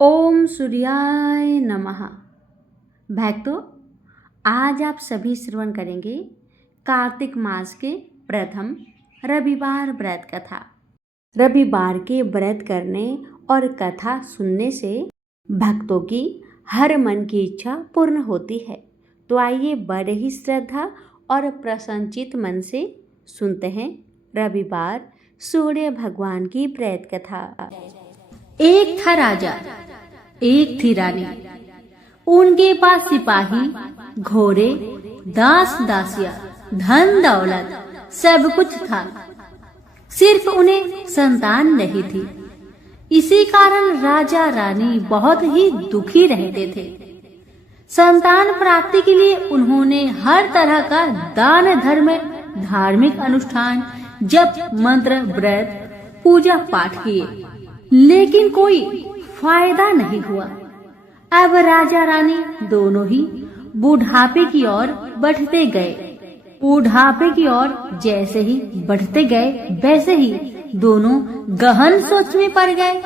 ओम सूर्याय नमः। भक्तों, आज आप सभी श्रवण करेंगे कार्तिक मास के प्रथम रविवार व्रत कथा। रविवार के व्रत करने और कथा सुनने से भक्तों की हर मन की इच्छा पूर्ण होती है। तो आइए बड़े ही श्रद्धा और प्रसन्नचित मन से सुनते हैं रविवार सूर्य भगवान की व्रत कथा। एक था राजा, एक थी रानी। उनके पास सिपाही, घोड़े, दास दासियां, धन दौलत सब कुछ था। सिर्फ उन्हें संतान नहीं थी। इसी कारण राजा रानी बहुत ही दुखी रहते थे। संतान प्राप्ति के लिए उन्होंने हर तरह का दान धर्म, धार्मिक अनुष्ठान, जप मंत्र, व्रत, पूजा पाठ किए, लेकिन कोई फायदा नहीं हुआ। अब राजा रानी दोनों ही बुढ़ापे की ओर बढ़ते गए। बुढ़ापे की ओर जैसे ही बढ़ते गए, वैसे ही दोनों गहन सोच में पड़ गए।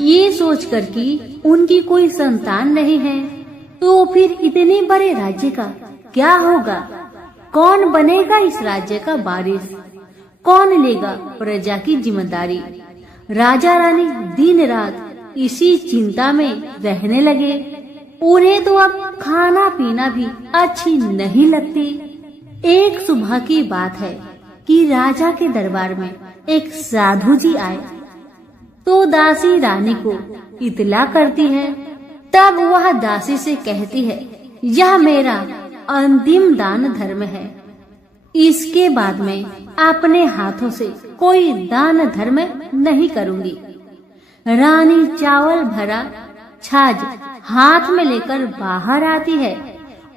ये सोचकर कि उनकी कोई संतान नहीं है, तो फिर इतने बड़े राज्य का क्या होगा? कौन बनेगा इस राज्य का वारिस? कौन लेगा प्रजा की जिम्मेदारी? राजा रानी दिन रात इसी चिंता में रहने लगे। उन्हें तो अब खाना पीना भी अच्छी नहीं लगती। एक सुबह की बात है कि राजा के दरबार में एक साधु जी आए, तो दासी रानी को इतला करती है। तब वह दासी से कहती है, यह मेरा अंतिम दान धर्म है। इसके बाद में अपने हाथों से कोई दान धर्म नहीं करूंगी। रानी चावल भरा छाछ हाथ में लेकर बाहर आती है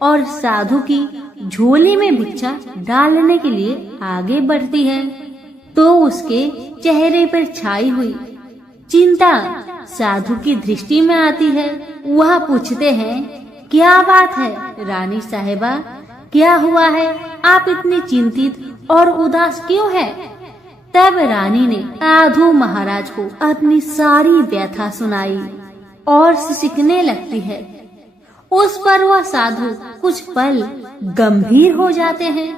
और साधु की झोली में भिक्षा डालने के लिए आगे बढ़ती है, तो उसके चेहरे पर छाई हुई चिंता साधु की दृष्टि में आती है। वह पूछते हैं, क्या बात है रानी साहिबा, क्या हुआ है? आप इतनी चिंतित और उदास क्यों है? तब रानी ने साधु महाराज को अपनी सारी व्यथा सुनाई और सिसकने लगती है। उस पर वह साधु कुछ पल गंभीर हो जाते हैं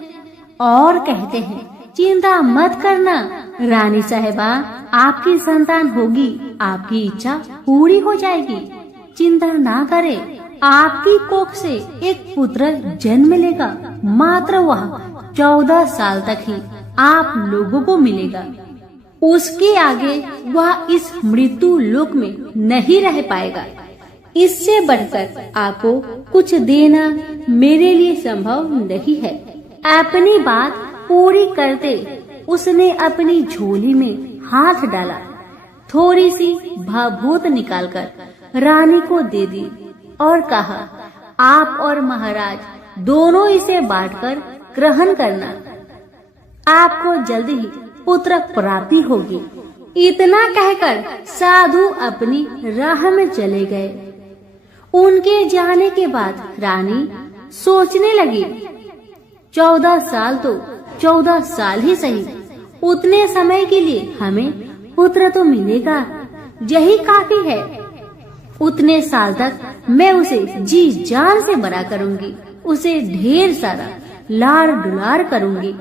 और कहते हैं, चिंता मत करना रानी साहिबा, आपकी संतान होगी, आपकी इच्छा पूरी हो जाएगी। चिंता ना करें, आपकी कोख से एक पुत्र जन्म लेगा। मात्र वह 14 साल तक ही आप लोगों को मिलेगा। उसके आगे वह इस मृत्यु लोक में नहीं रह पाएगा। इससे बढ़कर आपको कुछ देना मेरे लिए संभव नहीं है। अपनी बात पूरी करते उसने अपनी झोली में हाथ डाला, थोड़ी सी भभूत निकालकर रानी को दे दी और कहा, आप और महाराज दोनों इसे बांटकर ग्रहण करना, आपको जल्दी ही पुत्र प्राप्ति होगी। इतना कहकर साधु अपनी राह में चले गए। उनके जाने के बाद रानी सोचने लगी, 14 साल तो 14 साल ही सही, उतने समय के लिए हमें पुत्र तो मिलेगा, यही काफी है। उतने साल तक मैं उसे जी जान से बड़ा करूंगी, उसे ढेर सारा लाड़ दुलार करूंगी,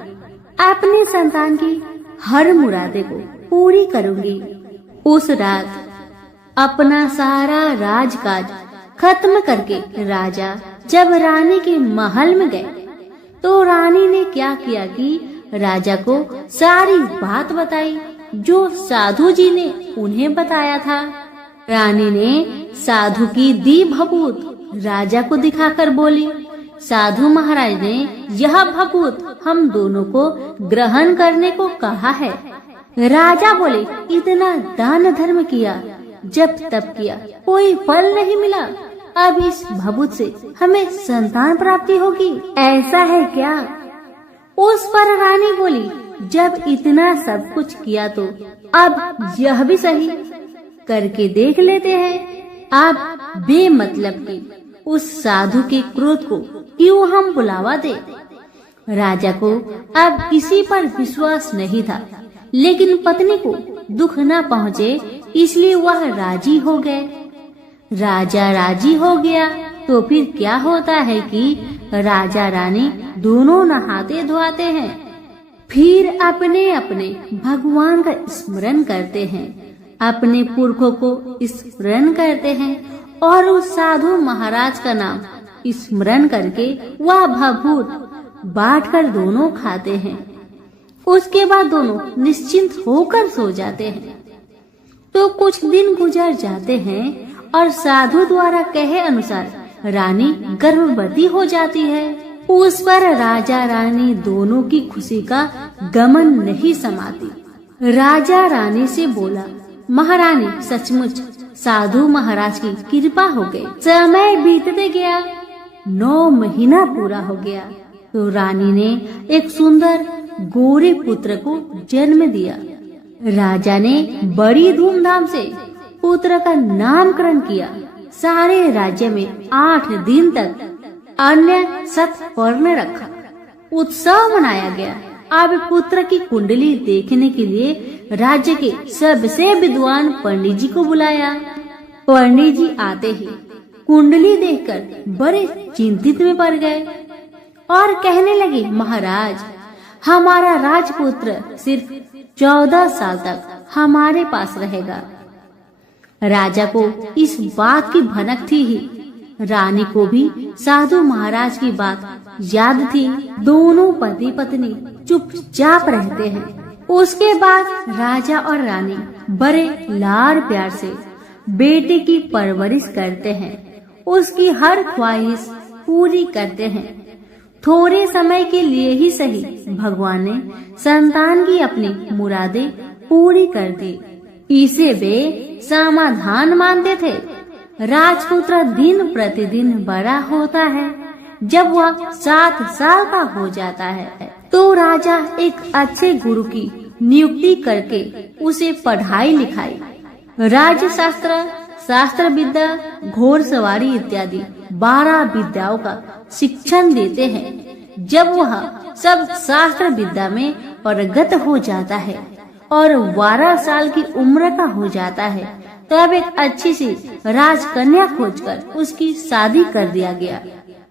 अपनी संतान की हर मुरादे को पूरी करूंगी। उस रात अपना सारा राजकाज खत्म करके राजा जब रानी के महल में गए, तो रानी ने क्या किया कि राजा को सारी बात बताई जो साधु जी ने उन्हें बताया था। रानी ने साधु की दी भभूत राजा को दिखाकर बोली, साधु महाराज ने यह भभूत हम दोनों को ग्रहण करने को कहा है। राजा बोले, इतना दान धर्म किया, जब तब किया, कोई फल नहीं मिला। अब इस भभूत से हमें संतान प्राप्ति होगी, ऐसा है क्या? उस पर रानी बोली, जब इतना सब कुछ किया तो अब यह भी सही करके देख लेते हैं। अब बेमतलब की उस साधु के क्रोध को क्यों हम बुलावा दे? राजा को अब किसी पर विश्वास नहीं था, लेकिन पत्नी को दुख न पहुँचे इसलिए वह राजी हो गए। राजा राजी हो गया तो फिर क्या होता है कि राजा रानी दोनों नहाते धोआते हैं, फिर अपने अपने भगवान का स्मरण करते हैं, अपने पुरखों को स्मरण करते हैं और उस साधु महाराज का नाम स्मरण करके वह भभूत बांटकर दोनों खाते हैं। उसके बाद दोनों निश्चिंत होकर सो जाते हैं। तो कुछ दिन गुजर जाते हैं और साधु द्वारा कहे अनुसार रानी गर्भवती हो जाती है। उस पर राजा रानी दोनों की खुशी का गमन नहीं समाती। राजा रानी से बोला, महारानी सचमुच साधु महाराज की कृपा हो गई। समय बीतते गया, 9 महीना पूरा हो गया तो रानी ने एक सुंदर गोरे पुत्र को जन्म दिया। राजा ने बड़ी धूमधाम से पुत्र का नामकरण किया। सारे राज्य में 8 दिन तक अन्य सत्पर्ण रखा, उत्सव मनाया गया। अब पुत्र की कुंडली देखने के लिए राज्य के सबसे विद्वान पंडित जी को बुलाया। पंडित जी आते ही कुंडली देखकर बड़े चिंतित में पड़ गए और कहने लगे, महाराज हमारा राजपुत्र सिर्फ 14 साल तक हमारे पास रहेगा। राजा को इस बात की भनक थी ही, रानी को भी साधु महाराज की बात याद थी। दोनों पति पत्नी चुपचाप रहते हैं। उसके बाद राजा और रानी बड़े लाड़ प्यार से बेटे की परवरिश करते हैं, उसकी हर ख्वाहिश पूरी करते हैं। थोड़े समय के लिए ही सही भगवान ने संतान की अपनी मुरादें पूरी कर दी। इसे वे समाधान मानते थे। राजपुत्र दिन प्रतिदिन बड़ा होता है। जब वह 7 साल का हो जाता है तो राजा एक अच्छे गुरु की नियुक्ति करके उसे पढ़ाई लिखाई, राजशास्त्र, शास्त्र विद्या, घोड़सवारी इत्यादि 12 विद्याओं का शिक्षण देते हैं। जब वह सब शास्त्र विद्या में पारंगत हो जाता है और 12 साल की उम्र का हो जाता है तब एक अच्छी सी राजकन्या खोजकर उसकी शादी कर दिया गया।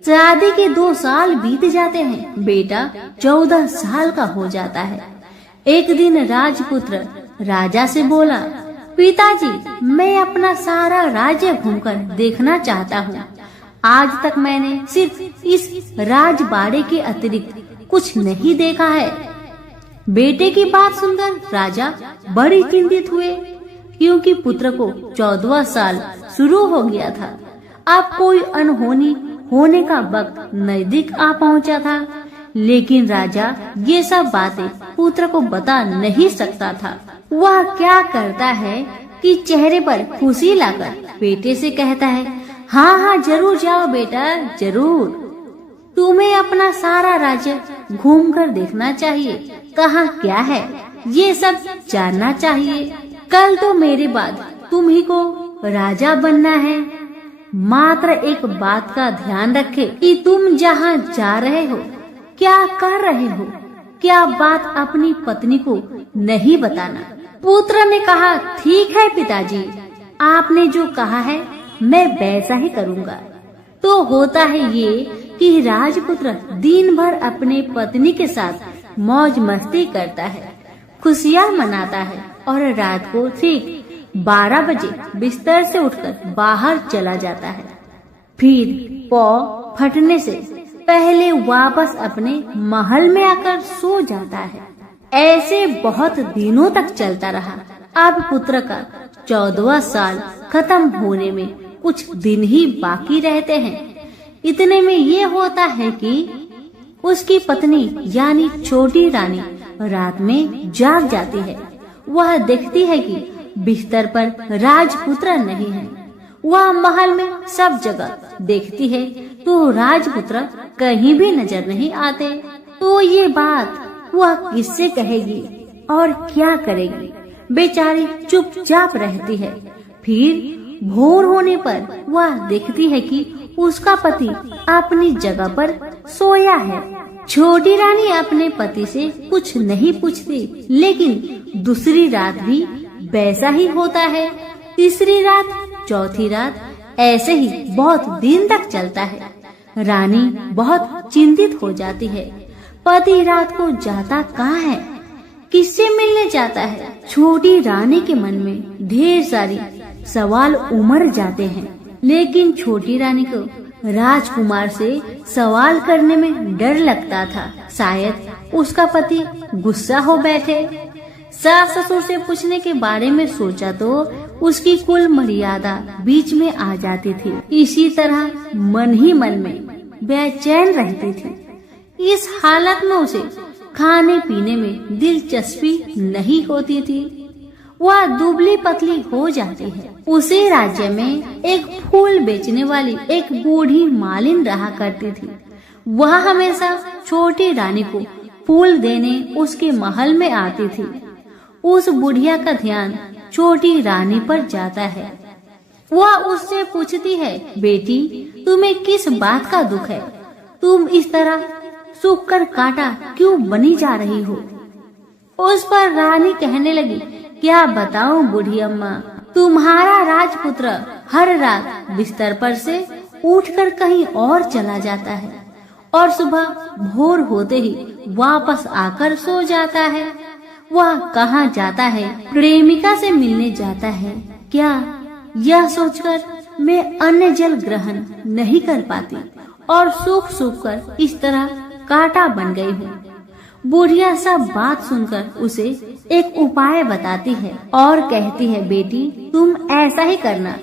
शादी के 2 साल बीत जाते हैं, बेटा 14 साल का हो जाता है। एक दिन राजपुत्र राजा से बोला, पिताजी मैं अपना सारा राज्य घूमकर देखना चाहता हूँ। आज तक मैंने सिर्फ इस राजबाड़े के अतिरिक्त कुछ नहीं देखा है। बेटे की बात सुनकर राजा बड़ी चिंतित हुए, क्योंकि पुत्र को 14वां साल शुरू हो गया था। अब कोई अनहोनी होने का वक्त नजदीक आ पहुंचा था, लेकिन राजा ये सब बातें पुत्र को बता नहीं सकता था। वह क्या करता है कि चेहरे पर खुशी लाकर बेटे से कहता है, हाँ हाँ जरूर जाओ बेटा, जरूर। तुम्हें अपना सारा राज्य घूमकर देखना चाहिए, कहाँ क्या है ये सब जानना चाहिए। कल तो मेरे बाद तुम्ही को राजा बनना है। मात्र एक बात का ध्यान रखे कि तुम जहाँ जा रहे हो, क्या कर रहे हो, क्या बात अपनी पत्नी को नहीं बताना। पुत्र ने कहा, ठीक है पिताजी, आपने जो कहा है मैं वैसा ही करूँगा। तो होता है ये कि राजपुत्र दिन भर अपने पत्नी के साथ मौज मस्ती करता है, खुशियाँ मनाता है और रात को ठीक 12 बजे बिस्तर से उठकर बाहर चला जाता है। फिर पौ फटने से पहले वापस अपने महल में आकर सो जाता है। ऐसे बहुत दिनों तक चलता रहा। अब पुत्र का 14वां साल खत्म होने में कुछ दिन ही बाकी रहते हैं। इतने में ये होता है कि उसकी पत्नी यानी छोटी रानी रात में जाग जाती है। वह देखती है कि बिस्तर पर राजपुत्र नहीं है। वह महल में सब जगह देखती है तो राजपुत्र कहीं भी नजर नहीं आते। तो ये बात वह किससे कहेगी और क्या करेगी? बेचारी चुपचाप रहती है। फिर भोर होने पर वह देखती है कि उसका पति अपनी जगह पर सोया है। छोटी रानी अपने पति से कुछ नहीं पूछती, लेकिन दूसरी रात भी वैसा ही होता है। तीसरी रात, चौथी रात ऐसे ही बहुत दिन तक चलता है। रानी बहुत चिंतित हो जाती है। पति रात को जाता कहाँ है, किससे मिलने जाता है। छोटी रानी के मन में ढेर सारी सवाल उमड़ जाते हैं, लेकिन छोटी रानी को राजकुमार से सवाल करने में डर लगता था। शायद उसका पति गुस्सा हो बैठे। सास ससुर से पूछने के बारे में सोचा तो उसकी कुल मर्यादा बीच में आ जाती थी। इसी तरह मन ही मन में बेचैन रहती थी। इस हालत में उसे खाने पीने में दिलचस्पी नहीं होती थी। वह दुबली पतली हो जाती है। उसी राज्य में एक फूल बेचने वाली एक बूढ़ी मालिन रहा करती थी। वह हमेशा छोटी रानी को फूल देने उसके महल में आती थी। उस बुढ़िया का ध्यान छोटी रानी पर जाता है। वह उससे पूछती है, बेटी तुम्हें किस बात का दुख है? तुम इस तरह सूख कर कांटा क्यों बनी जा रही हो? उस पर रानी कहने लगी, क्या बताऊं बूढ़ी अम्मा, तुम्हारा राजपुत्र हर रात बिस्तर पर से उठकर कहीं और चला जाता है और सुबह भोर होते ही वापस आकर सो जाता है। वह कहाँ जाता है? प्रेमिका से मिलने जाता है क्या? यह सोचकर मैं अन्न जल ग्रहण नहीं कर पाती और सूख सूख कर इस तरह कांटा बन गई हूँ। बुढ़िया सब बात सुनकर उसे एक उपाय बताती है और कहती है, बेटी तुम ऐसा ही करना,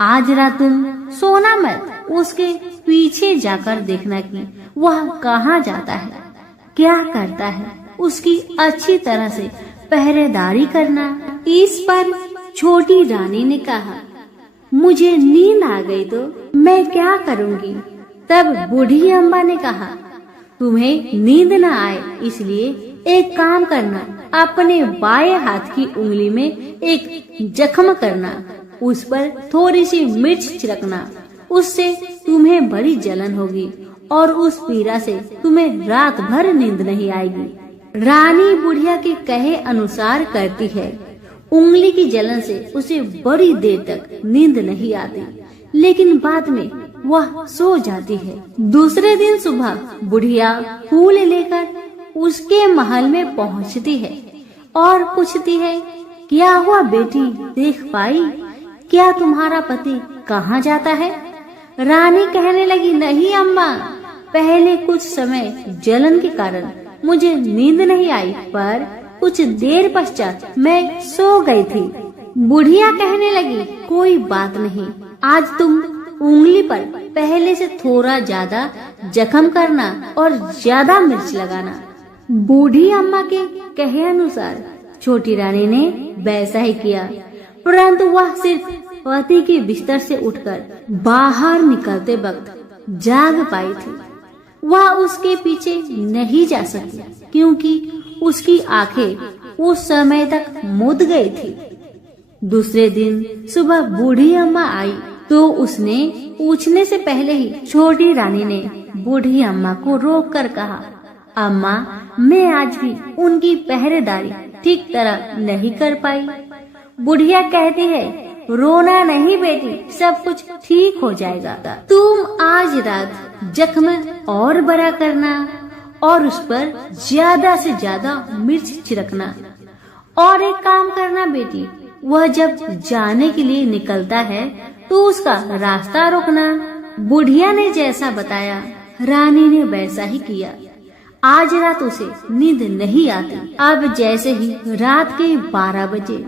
आज रात तुम सोना मत, उसके पीछे जाकर देखना कि वह कहाँ जाता है, क्या करता है, उसकी अच्छी तरह से पहरेदारी करना। इस पर छोटी रानी ने कहा, मुझे नींद आ गई तो मैं क्या करूँगी? तब बूढ़ी अम्मा ने कहा, तुम्हें नींद न आए इसलिए एक काम करना, अपने बाएं हाथ की उंगली में एक जख्म करना, उस पर थोड़ी सी मिर्च छिड़कना, उससे तुम्हें बड़ी जलन होगी और उस पीड़ा से तुम्हें रात भर नींद नहीं आएगी। रानी बुढ़िया के कहे अनुसार करती है। उंगली की जलन से उसे बड़ी देर तक नींद नहीं आती, लेकिन बाद में वह सो जाती है। दूसरे दिन सुबह बुढ़िया फूल लेकर उसके महल में पहुंचती है और पूछती है, क्या हुआ बेटी, देख पाई क्या तुम्हारा पति कहाँ जाता है? रानी कहने लगी, नहीं अम्मा, पहले कुछ समय जलन के कारण मुझे नींद नहीं आई, पर कुछ देर पश्चात मैं सो गई थी। बुढ़िया कहने लगी, कोई बात नहीं, आज तुम उंगली पर पहले से थोड़ा ज्यादा जख्म करना और ज्यादा मिर्च लगाना। बूढ़ी अम्मा के कहे अनुसार छोटी रानी ने वैसा ही किया, परंतु वह सिर्फ पति के बिस्तर से उठकर बाहर निकलते वक्त जाग पाई थी। वह उसके पीछे नहीं जा सकी क्योंकि उसकी आंखें उस समय तक मुद गई थी। दूसरे दिन सुबह बूढ़ी अम्मा आई तो उसने पूछने से पहले ही छोटी रानी ने बूढ़ी अम्मा को रोककर कहा, अम्मा मैं आज भी उनकी पहरेदारी ठीक तरह नहीं कर पाई। बुढ़िया कहती है, रोना नहीं बेटी, सब कुछ ठीक हो जाएगा। तुम आज रात जख्म और बड़ा करना और उस पर ज्यादा से ज्यादा मिर्च छिड़कना। और एक काम करना बेटी, वह जब जाने के लिए निकलता है तो उसका रास्ता रोकना। बुढ़िया ने जैसा बताया रानी ने वैसा ही किया। आज रात उसे नींद नहीं आती। अब जैसे ही रात के 12 बजे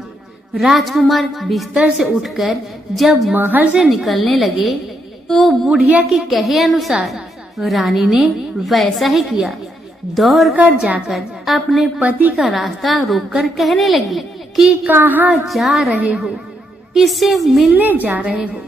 राजकुमार बिस्तर से उठकर जब महल से निकलने लगे तो बुढ़िया के कहे अनुसार रानी ने वैसा ही किया। दौड़कर जाकर अपने पति का रास्ता रोककर कहने लगी कि कहाँ जा रहे हो, किससे मिलने जा रहे हो,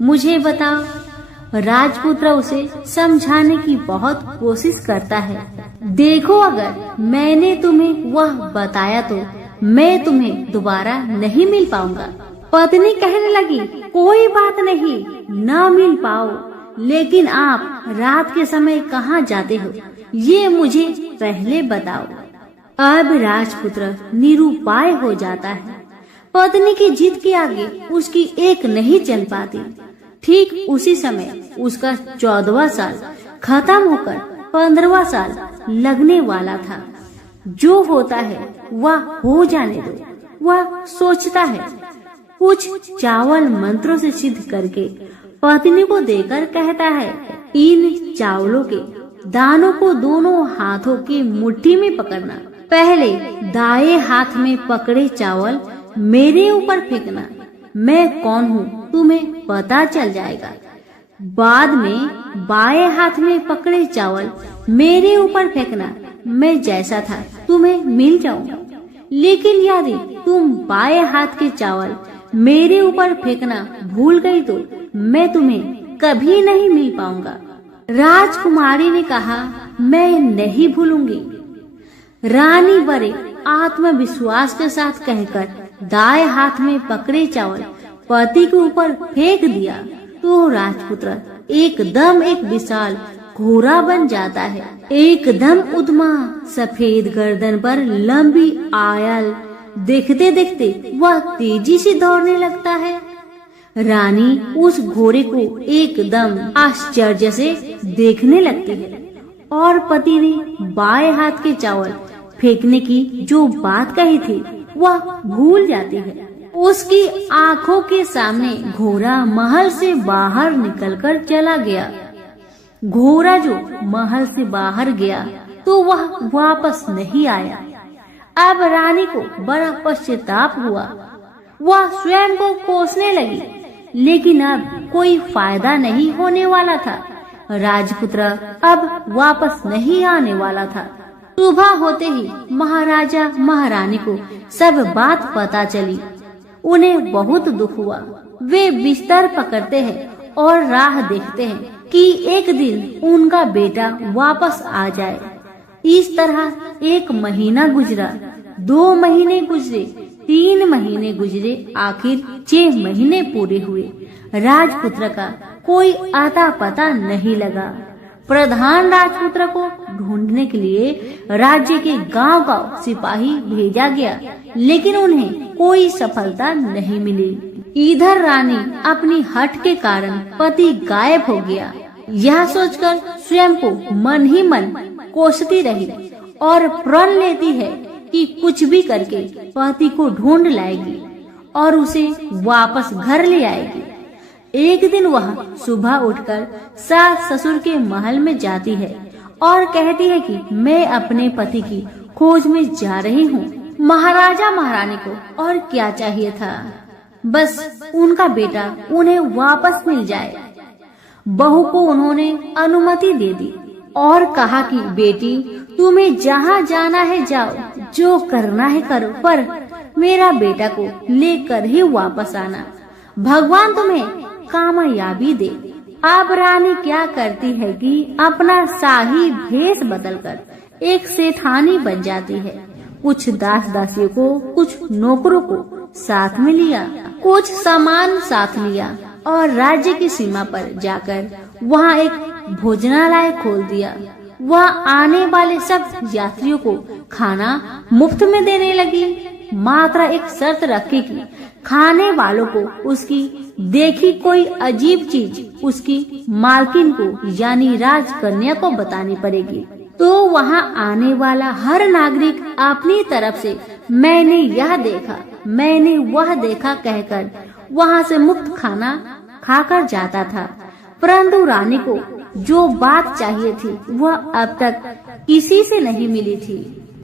मुझे बताओ। राजपुत्र उसे समझाने की बहुत कोशिश करता है। देखो अगर मैंने तुम्हें वह बताया तो मैं तुम्हें दोबारा नहीं मिल पाऊंगा। पत्नी कहने लगी, कोई बात नहीं, न मिल पाओ, लेकिन आप रात के समय कहाँ जाते हो ये मुझे पहले बताओ। अब राजपुत्र निरुपाय हो जाता है। पत्नी की जिद के आगे उसकी एक नहीं चल पाती। ठीक उसी समय उसका 14वां साल खत्म होकर 15वां साल लगने वाला था। जो होता है वह हो जाने दो, वह सोचता है। कुछ चावल मंत्रों से सिद्ध करके पत्नी को देकर कहता है, इन चावलों के दानों को दोनों हाथों की मुट्ठी में पकड़ना। पहले दाएं हाथ में पकड़े चावल मेरे ऊपर फेंकना। मैं कौन हूँ तुम्हें पता चल जाएगा। बाद में बाएं हाथ में पकड़े चावल मेरे ऊपर फेंकना। मैं जैसा था तुम्हें मिल जाऊंगा। लेकिन यदि तुम बाएं हाथ के चावल मेरे ऊपर फेंकना भूल गई तो मैं तुम्हें कभी नहीं मिल पाऊंगा। राजकुमारी ने कहा, मैं नहीं भूलूंगी। रानी बड़े आत्मविश्वास के साथ कहकर दाएं हाथ में पकड़े चावल पति के ऊपर फेंक दिया तो राजपुत्र एकदम एक विशाल घोड़ा बन जाता है। एकदम उद्यमा सफेद गर्दन पर लंबी आयल देखते देखते वह तेजी से दौड़ने लगता है। रानी उस घोड़े को एकदम आश्चर्य से देखने लगती है और पति ने बाएं हाथ के चावल फेंकने की जो बात कही थी वह भूल जाती है। उसकी आंखों के सामने घोड़ा महल से बाहर निकलकर चला गया। घोड़ा जो महल से बाहर गया तो वह वापस नहीं आया। अब रानी को बड़ा पश्चाताप हुआ। वह स्वयं को कोसने लगी, लेकिन अब कोई फायदा नहीं होने वाला था। राजपुत्र अब वापस नहीं आने वाला था। सुबह होते ही महाराजा महारानी को सब बात पता चली। उन्हें बहुत दुख हुआ। वे बिस्तर पकड़ते हैं और राह देखते हैं कि एक दिन उनका बेटा वापस आ जाए। इस तरह 1 महीना गुजरा, 2 महीने गुजरे, 3 महीने गुजरे, आखिर 6 महीने पूरे हुए। राजपुत्र का कोई आता पता नहीं लगा। प्रधान राजपुत्र को ढूंढने के लिए राज्य के गांव-गांव सिपाही भेजा गया, लेकिन उन्हें कोई सफलता नहीं मिली। इधर रानी अपनी हठ के कारण पति गायब हो गया। यह सोचकर स्वयं को मन ही मन कोसती रही और प्रण लेती है कि कुछ भी करके पति को ढूंढ लाएगी और उसे वापस घर ले आएगी। एक दिन वह सुबह उठकर सास ससुर के महल में जाती है और कहती है कि मैं अपने पति की खोज में जा रही हूँ। महाराजा महारानी को और क्या चाहिए था, बस उनका बेटा उन्हें वापस मिल जाए। बहू को उन्होंने अनुमति दे दी और कहा कि बेटी तुम्हें जहाँ जाना है जाओ, जो करना है करो, पर मेरा बेटा को लेकर ही वापस आना। भगवान तुम्हें कामयाबी दे। अब रानी क्या करती है कि अपना शाही भेष बदलकर एक सेठानी बन जाती है। कुछ दास दासियों को, कुछ नौकरों को साथ में लिया, कुछ सामान साथ लिया और राज्य की सीमा पर जाकर वहाँ एक भोजनालय खोल दिया। वह आने वाले सब यात्रियों को खाना मुफ्त में देने लगी। मात्र एक शर्त रखी कि खाने वालों को उसकी देखी कोई अजीब चीज उसकी मालकिन को यानी राजकन्या को बतानी पड़ेगी। तो वहाँ आने वाला हर नागरिक अपनी तरफ से मैंने यह देखा, मैंने वह देखा कहकर वहाँ से मुफ्त खाना खाकर जाता था। परंतु रानी को जो बात चाहिए थी वह अब तक किसी से नहीं मिली थी।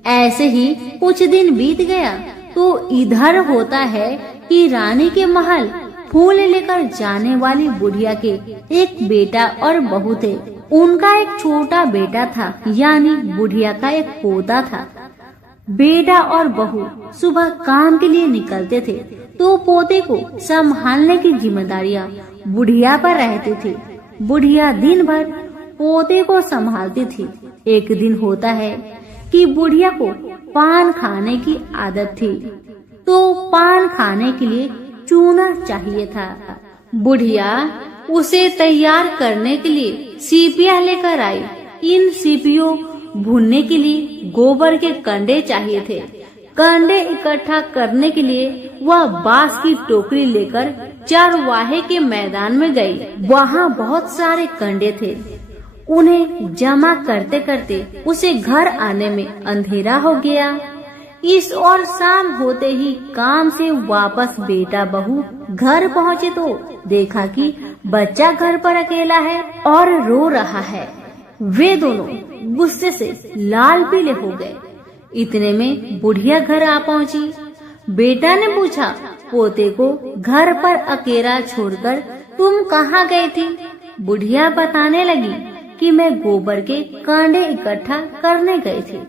ऐसे ही कुछ दिन बीत गया तो इधर होता है कि रानी के महल फूल लेकर जाने वाली बुढ़िया के एक बेटा और बहू थे। उनका एक छोटा बेटा था, यानी बुढ़िया का एक पोता था। बेटा और बहू सुबह काम के लिए निकलते थे तो पोते को संभालने की जिम्मेदारियां बुढ़िया पर रहती थी। बुढ़िया दिन भर पोते को संभालती थी। एक दिन होता है कि बुढ़िया को पान खाने की आदत थी, तो पान खाने के लिए चूना चाहिए था। बुढ़िया उसे तैयार करने के लिए सीपियां लेकर आई। इन सीपियों भूनने के लिए गोबर के कंडे चाहिए थे। कंडे इकट्ठा करने के लिए वह बांस की टोकरी लेकर चरवाहे के मैदान में गई। वहाँ बहुत सारे कंडे थे। उन्हें जमा करते करते उसे घर आने में अंधेरा हो गया। इस और शाम होते ही काम से वापस बेटा बहू घर पहुँचे तो देखा कि बच्चा घर पर अकेला है और रो रहा है। वे दोनों गुस्से से लाल पीले हो गए। इतने में बुढ़िया घर आ पहुँची। बेटा ने पूछा, पोते को घर पर अकेला छोड़कर तुम कहाँ गई थी? बुढ़िया बताने लगी कि मैं गोबर के कांडे इकट्ठा करने गई थी।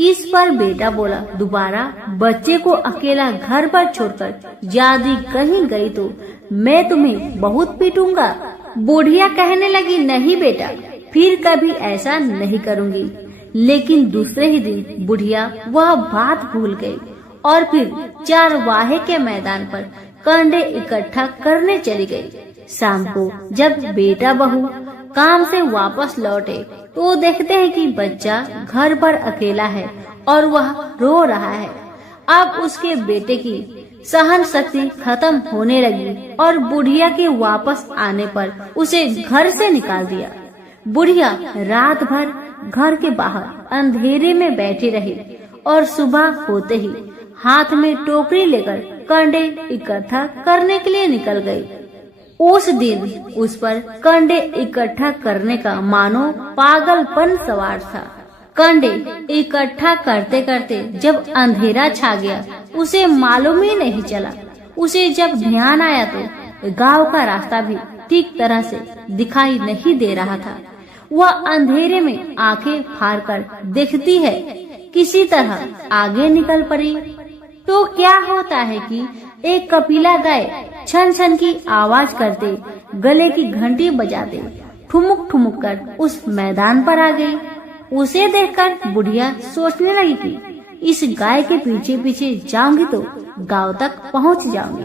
इस पर बेटा बोला, दोबारा बच्चे को अकेला घर पर छोड़कर यदि कहीं गई तो मैं तुम्हें बहुत पीटूंगा। बुढ़िया कहने लगी, नहीं बेटा, फिर कभी ऐसा नहीं करूंगी। लेकिन दूसरे ही दिन बुढ़िया वह बात भूल गई और फिर चरवाहे के मैदान पर कंडे इकट्ठा करने चली गई। शाम को जब बेटा बहू काम से वापस लौटे तो देखते हैं कि बच्चा घर पर अकेला है और वह रो रहा है। अब उसके बेटे की सहन शक्ति खत्म होने लगी और बुढ़िया के वापस आने पर उसे घर से निकाल दिया। बुढ़िया रात भर घर के बाहर अंधेरे में बैठी रही और सुबह होते ही हाथ में टोकरी लेकर कंडे इकट्ठा करने के लिए निकल गई। उस दिन उस पर कंडे इकट्ठा करने का मानो पागलपन सवार था। कंडे इकट्ठा करते करते जब अंधेरा छा गया उसे मालूम ही नहीं चला। उसे जब ध्यान आया तो गांव का रास्ता भी ठीक तरह से दिखाई नहीं दे रहा था। वह अंधेरे में आंखें फाड़कर देखती है, किसी तरह आगे निकल पड़ी तो क्या होता है कि एक कपिला गाय छन छन की आवाज करते गले की घंटी बजाते ठुमुक ठुमुक कर उस मैदान पर आ गई। उसे देखकर बुढ़िया सोचने लगी कि इस गाय के पीछे पीछे जाऊंगी तो गांव तक पहुंच जाऊंगी।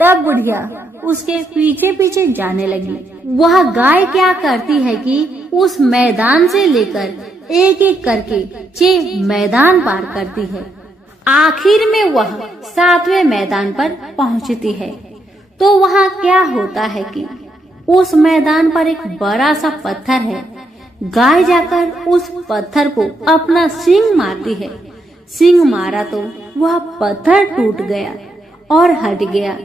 तब बुढ़िया उसके पीछे पीछे जाने लगी। वह गाय क्या करती है कि उस मैदान से लेकर एक एक करके 6 मैदान पार करती है। आखिर में वह 7वें मैदान पर पहुंचती है तो वहाँ क्या होता है कि उस मैदान पर एक बड़ा सा पत्थर है। गाय जाकर उस पत्थर को अपना सींग मारती है। सींग मारा तो वह पत्थर टूट गया और हट गया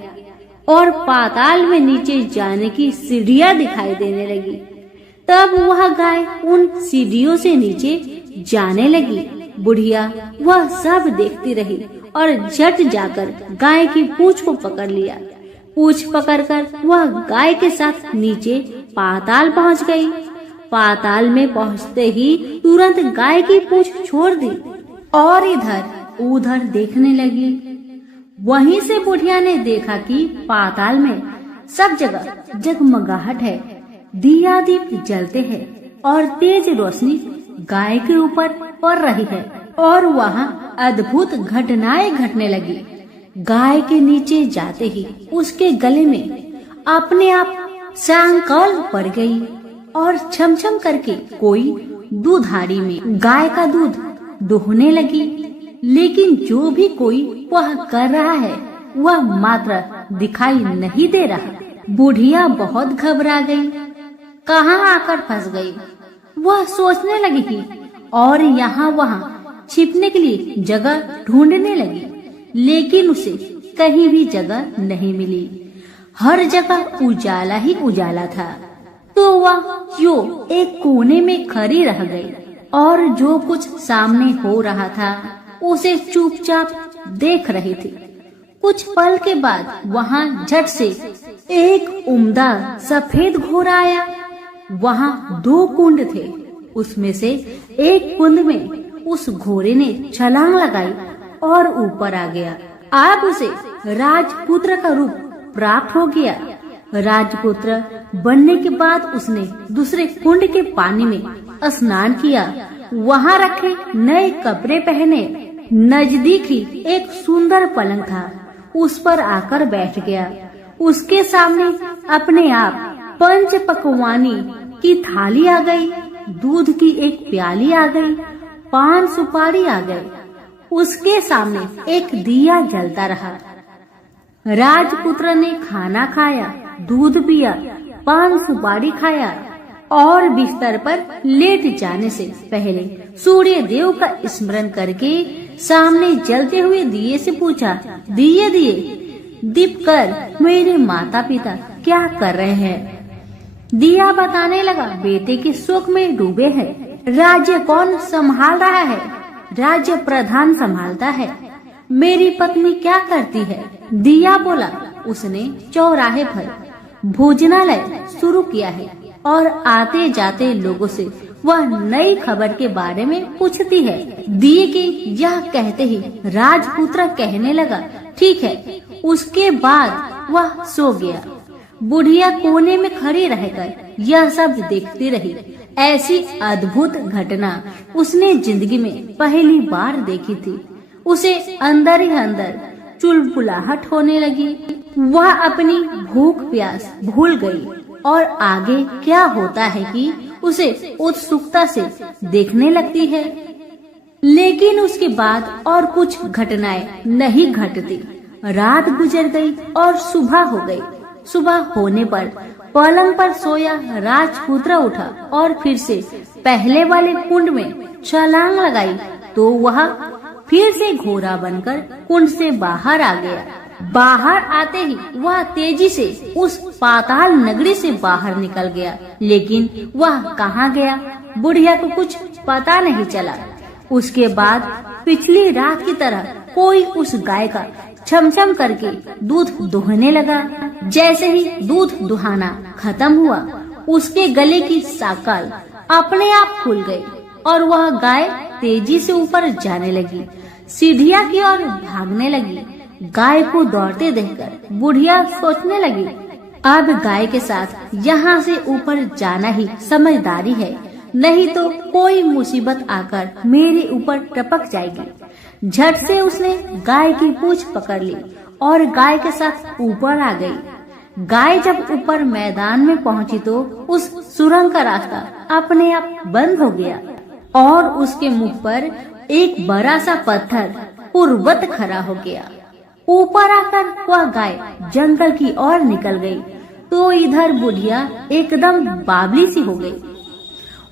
और पाताल में नीचे जाने की सीढ़ियां दिखाई देने लगी। तब वह गाय उन सीढ़ियों से नीचे जाने लगी। बुढ़िया वह सब देखती रही और झट जाकर गाय की पूंछ को पकड़ लिया। पूंछ पकड़कर वह गाय के साथ नीचे पाताल पहुंच गई। पाताल में पहुंचते ही तुरंत गाय की पूंछ छोड़ दी और इधर उधर देखने लगी। वहीं से बुढ़िया ने देखा कि पाताल में सब जगह जगमगाहट है, दिया दीप जलते हैं और तेज रोशनी गाय के ऊपर पड़ रही है और वहाँ अद्भुत घटनाएं घटने लगी। गाय के नीचे जाते ही उसके गले में अपने आप सांकल पड़ गई और छमछम करके कोई दूधाड़ी में गाय का दूध दोहने लगी। लेकिन जो भी कोई वह कर रहा है वह मात्र दिखाई नहीं दे रहा। बुढ़िया बहुत घबरा गई, कहाँ आकर फंस गई। वह सोचने लगी कि और यहाँ वहाँ छिपने के लिए जगह ढूंढने लगी, लेकिन उसे कहीं भी जगह नहीं मिली। हर जगह उजाला ही उजाला था। तो वह जो एक कोने में खड़ी रह गई और जो कुछ सामने हो रहा था उसे चुपचाप देख रही थी। कुछ पल के बाद वहाँ झट से एक उम्दा सफेद घोड़ा आया। वहाँ 2 कुंड थे। उसमें से एक कुंड में उस घोड़े ने छलांग लगाई और ऊपर आ गया। अब उसे राजपुत्र का रूप प्राप्त हो गया। राजपुत्र बनने के बाद उसने दूसरे कुंड के पानी में स्नान किया। वहाँ रखे नए कपड़े पहने। नजदीक ही एक सुंदर पलंग था, उस पर आकर बैठ गया। उसके सामने अपने आप 5 पकवानी की थाली आ गई, दूध की एक प्याली आ गई, 5 सुपारी आ गए। उसके सामने एक दिया जलता रहा। राजपुत्र ने खाना खाया, दूध पिया, पान सुपारी खाया और बिस्तर पर लेट जाने से पहले सूर्य देव का स्मरण करके सामने जलते हुए दिए से पूछा, दिए दिए दीप कर मेरे माता पिता क्या कर रहे हैं। दिया बताने लगा, बेटे के शोक में डूबे हैं। राज्य कौन संभाल रहा है? राज्य प्रधान संभालता है। मेरी पत्नी क्या करती है? दिया बोला, उसने चौराहे पर भोजनालय शुरू किया है और आते जाते लोगों से वह नई खबर के बारे में पूछती है। दिए के यह कहते ही राजपुत्र कहने लगा, ठीक है। उसके बाद वह सो गया। बुढ़िया कोने में खड़ी रहकर यह सब देखती रही। ऐसी अद्भुत घटना उसने जिंदगी में पहली बार देखी थी। उसे अंदर ही अंदर चुलबुलाहट होने लगी। वह अपनी भूख प्यास भूल गई और आगे क्या होता है कि उसे उत्सुकता से देखने लगती है। लेकिन उसके बाद और कुछ घटनाएं नहीं घटती। रात गुजर गई और सुबह हो गई। सुबह होने पर पलंग पर सोया राजपुत्र उठा और फिर से पहले वाले कुंड में छलांग लगाई तो वह फिर से घोड़ा बनकर कुंड से बाहर आ गया। बाहर आते ही वह तेजी से उस पाताल नगरी से बाहर निकल गया। लेकिन वह कहाँ गया, बुढ़िया को कुछ पता नहीं चला। उसके बाद पिछली रात की तरह कोई उस गाय का छमछम करके दूध दुहने लगा। जैसे ही दूध दुहाना खत्म हुआ, उसके गले की साकल अपने आप खुल गई और वह गाय तेजी से ऊपर जाने लगी, सीढ़ियाँ की ओर भागने लगी। गाय को दौड़ते देखकर बुढ़िया सोचने लगी, अब गाय के साथ यहाँ से ऊपर जाना ही समझदारी है, नहीं तो कोई मुसीबत आकर मेरे ऊपर टपक जाएगी। झट से उसने गाय की पूंछ पकड़ ली और गाय के साथ ऊपर आ गई। गाय जब ऊपर मैदान में पहुंची तो उस सुरंग का रास्ता अपने आप बंद हो गया और उसके मुख पर एक बड़ा सा पत्थर पूर्ववत खड़ा हो गया। ऊपर आकर वह गाय जंगल की ओर निकल गई तो इधर बुढ़िया एकदम बावली सी हो गई।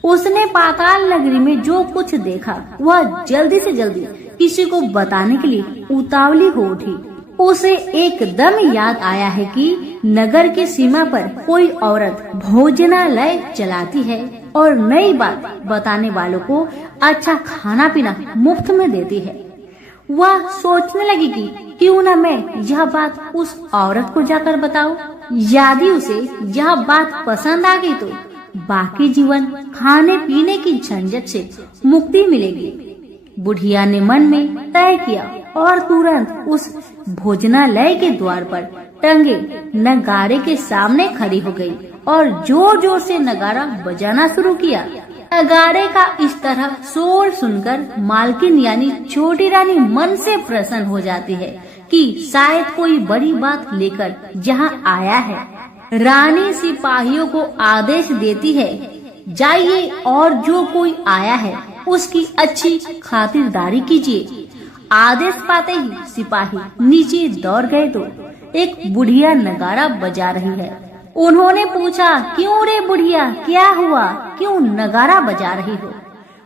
उसने पाताल नगरी में जो कुछ देखा वह जल्दी से जल्दी किसी को बताने के लिए उतावली हो उठी। उसे एकदम याद आया है कि नगर की सीमा पर कोई औरत भोजनालय चलाती है और नई बात बताने वालों को अच्छा खाना पीना मुफ्त में देती है। वह सोचने लगी कि क्यों न मैं यह बात उस औरत को जाकर बताऊं। यदि उसे यह बात पसंद आ गई तो बाकी जीवन खाने पीने की झंझट से मुक्ति मिलेगी। बुढ़िया ने मन में तय किया और तुरंत उस भोजनालय के द्वार पर टंगे नगाड़े के सामने खड़ी हो गई और जोर जोर से नगाड़ा बजाना शुरू किया। नगाड़े का इस तरह शोर सुनकर मालकिन यानी छोटी रानी मन से प्रसन्न हो जाती है कि शायद कोई बड़ी बात लेकर यहाँ आया है। रानी सिपाहियों को आदेश देती है, जाइए और जो कोई आया है उसकी अच्छी खातिरदारी कीजिए। आदेश पाते ही सिपाही नीचे दौड़ गए तो एक बुढ़िया नगाड़ा बजा रही है। उन्होंने पूछा, क्यों रे बुढ़िया, क्या हुआ, क्यों नगाड़ा बजा रही हो?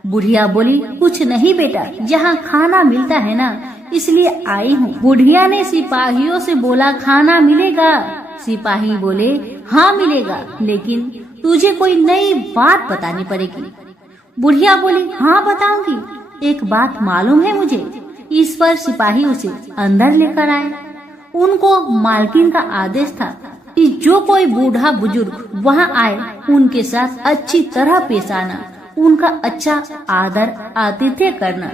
बुढ़िया बोली, कुछ नहीं बेटा, यहाँ खाना मिलता है ना, इसलिए आई हूँ। बुढ़िया ने सिपाहियों से बोला, खाना मिलेगा? सिपाही बोले, हाँ मिलेगा, लेकिन तुझे कोई नई बात बतानी पड़ेगी। बुढ़िया बोली, हाँ बताऊंगी। एक बात मालूम है मुझे। इस पर सिपाही उसे अंदर लेकर आए। उनको मालकिन का आदेश था कि जो कोई बूढ़ा बुजुर्ग वहाँ आए उनके साथ अच्छी तरह पेश आना, उनका अच्छा आदर आतिथ्य करना।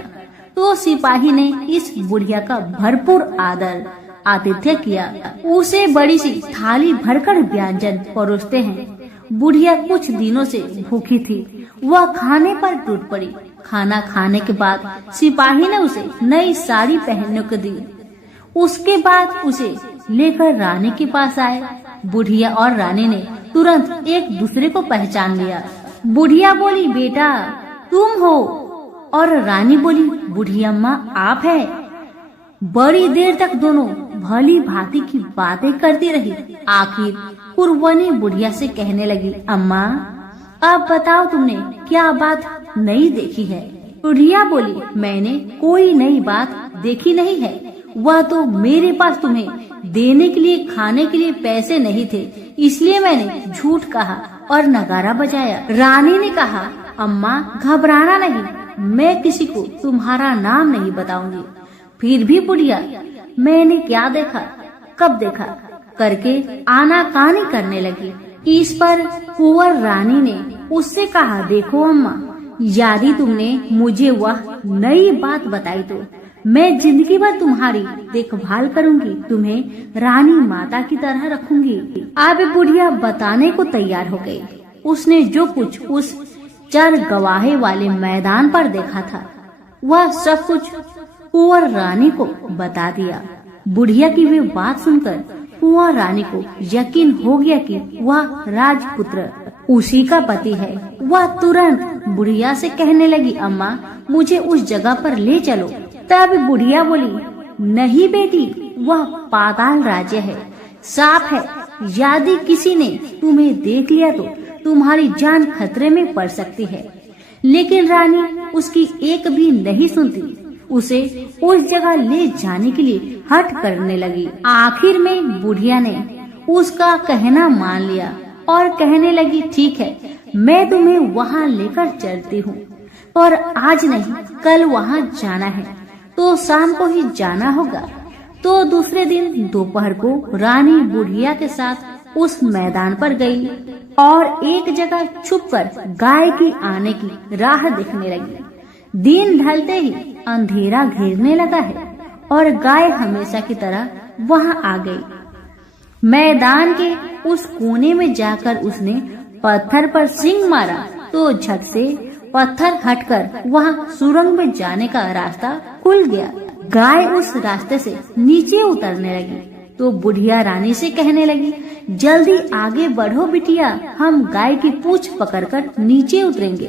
तो सिपाही ने इस बुढ़िया का भरपूर आदर आतिथ्य किया। उसे बड़ी सी थाली भरकर व्यंजन परोसते हैं। बुढ़िया कुछ दिनों से भूखी थी, वह खाने पर टूट पड़ी। खाना खाने के बाद सिपाही ने उसे नई साड़ी पहनने को दी। उसके बाद उसे लेकर रानी के पास आए। बुढ़िया और रानी ने तुरंत एक दूसरे को पहचान लिया। बुढ़िया बोली, बेटा तुम हो? और रानी बोली, बुढ़िया अम्मा आप है। बड़ी देर तक दोनों भली भांति की बातें करती रही। आखिर पूर्वनी बुढ़िया से कहने लगी, अम्मा अब बताओ तुमने क्या बात नई देखी है। बुढ़िया बोली, मैंने कोई नई बात देखी नहीं है, वह तो मेरे पास तुम्हें देने के लिए खाने के लिए पैसे नहीं थे, इसलिए मैंने झूठ कहा और नगारा बजाया। रानी ने कहा, अम्मा घबराना नहीं, मैं किसी को तुम्हारा नाम नहीं बताऊंगी। फिर भी बुढ़िया मैंने क्या देखा, कब देखा करके आनाकानी करने लगी। इस पर कुंवर रानी ने उससे कहा, देखो अम्मा, यदि तुमने मुझे वह नई बात बताई तो मैं जिंदगी भर तुम्हारी देखभाल करूंगी, तुम्हें रानी माता की तरह रखूंगी। अब बुढ़िया बताने को तैयार हो गई। उसने जो कुछ उस चर गवाहे वाले मैदान पर देखा था वह सब कुछ कुंवर रानी को बता दिया। बुढ़िया की वे बात सुनकर कुंवर रानी को यकीन हो गया कि वह राजपुत्र उसी का पति है। वह तुरंत बुढ़िया से कहने लगी, अम्मा मुझे उस जगह पर ले चलो। तब बुढ़िया बोली, नहीं बेटी, वह पाताल राज्य है, साफ है, यदि किसी ने तुम्हें देख लिया तो तुम्हारी जान खतरे में पड़ सकती है। लेकिन रानी उसकी एक भी नहीं सुनती, उसे उस जगह ले जाने के लिए हठ करने लगी। आखिर में बुढ़िया ने उसका कहना मान लिया और कहने लगी, ठीक है, मैं तुम्हें वहाँ लेकर चलती हूँ, और आज नहीं कल वहाँ जाना है तो शाम को ही जाना होगा। तो दूसरे दिन दोपहर को रानी बुढ़िया के साथ उस मैदान पर गई और एक जगह छुपकर गाय की आने की राह देखने लगी। दिन ढलते ही अंधेरा घेरने लगा है और गाय हमेशा की तरह वहां आ गई। मैदान के उस कोने में जाकर उसने पत्थर पर सींग मारा तो झट से पत्थर हटकर वहां सुरंग में जाने का रास्ता खुल गया। गाय उस रास्ते से नीचे उतरने लगी तो बुढ़िया रानी से कहने लगी, जल्दी आगे बढ़ो बिटिया, हम गाय की पूंछ पकड़कर नीचे उतरेंगे।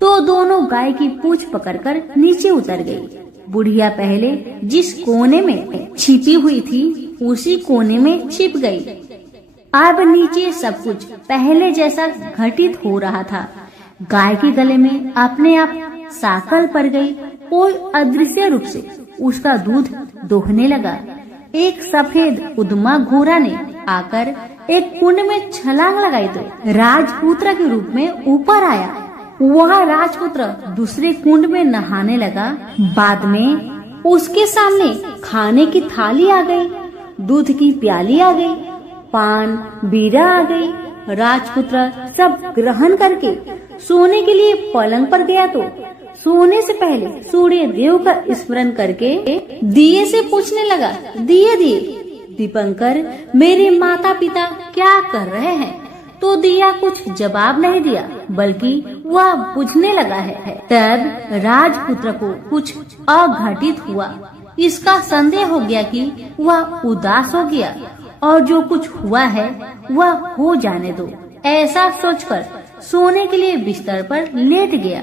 तो दोनों गाय की पूंछ पकड़कर नीचे उतर गई। बुढ़िया पहले जिस कोने में छिपी हुई थी उसी कोने में छिप गई। अब नीचे सब कुछ पहले जैसा घटित हो रहा था। गाय के गले में अपने आप साकल पड़ गई। कोई अदृश्य रूप से उसका दूध दोहने लगा। एक सफेद उद्मा घोड़ा ने आकर एक कुंड में छलांग लगाई तो राजपुत्र के रूप में ऊपर आया। वह राजपुत्र दूसरे कुंड में नहाने लगा। बाद में उसके सामने खाने की थाली आ गई, दूध की प्याली आ गई, पान बीड़ा आ गई। राजपुत्र सब ग्रहण करके सोने के लिए पलंग पर गया तो सोने से पहले सूर्य देव का स्मरण करके दिए से पूछने लगा, दिए दिए दीपंकर, मेरे माता पिता क्या कर रहे हैं? तो दिया कुछ जवाब नहीं दिया, बल्कि वह बुझने लगा है। तब राजपुत्र को कुछ अघटित हुआ। इसका संदेह हो गया कि वह उदास हो गया और जो कुछ हुआ है वह हो जाने दो। ऐसा सोचकर सोने के लिए बिस्तर पर लेट गया।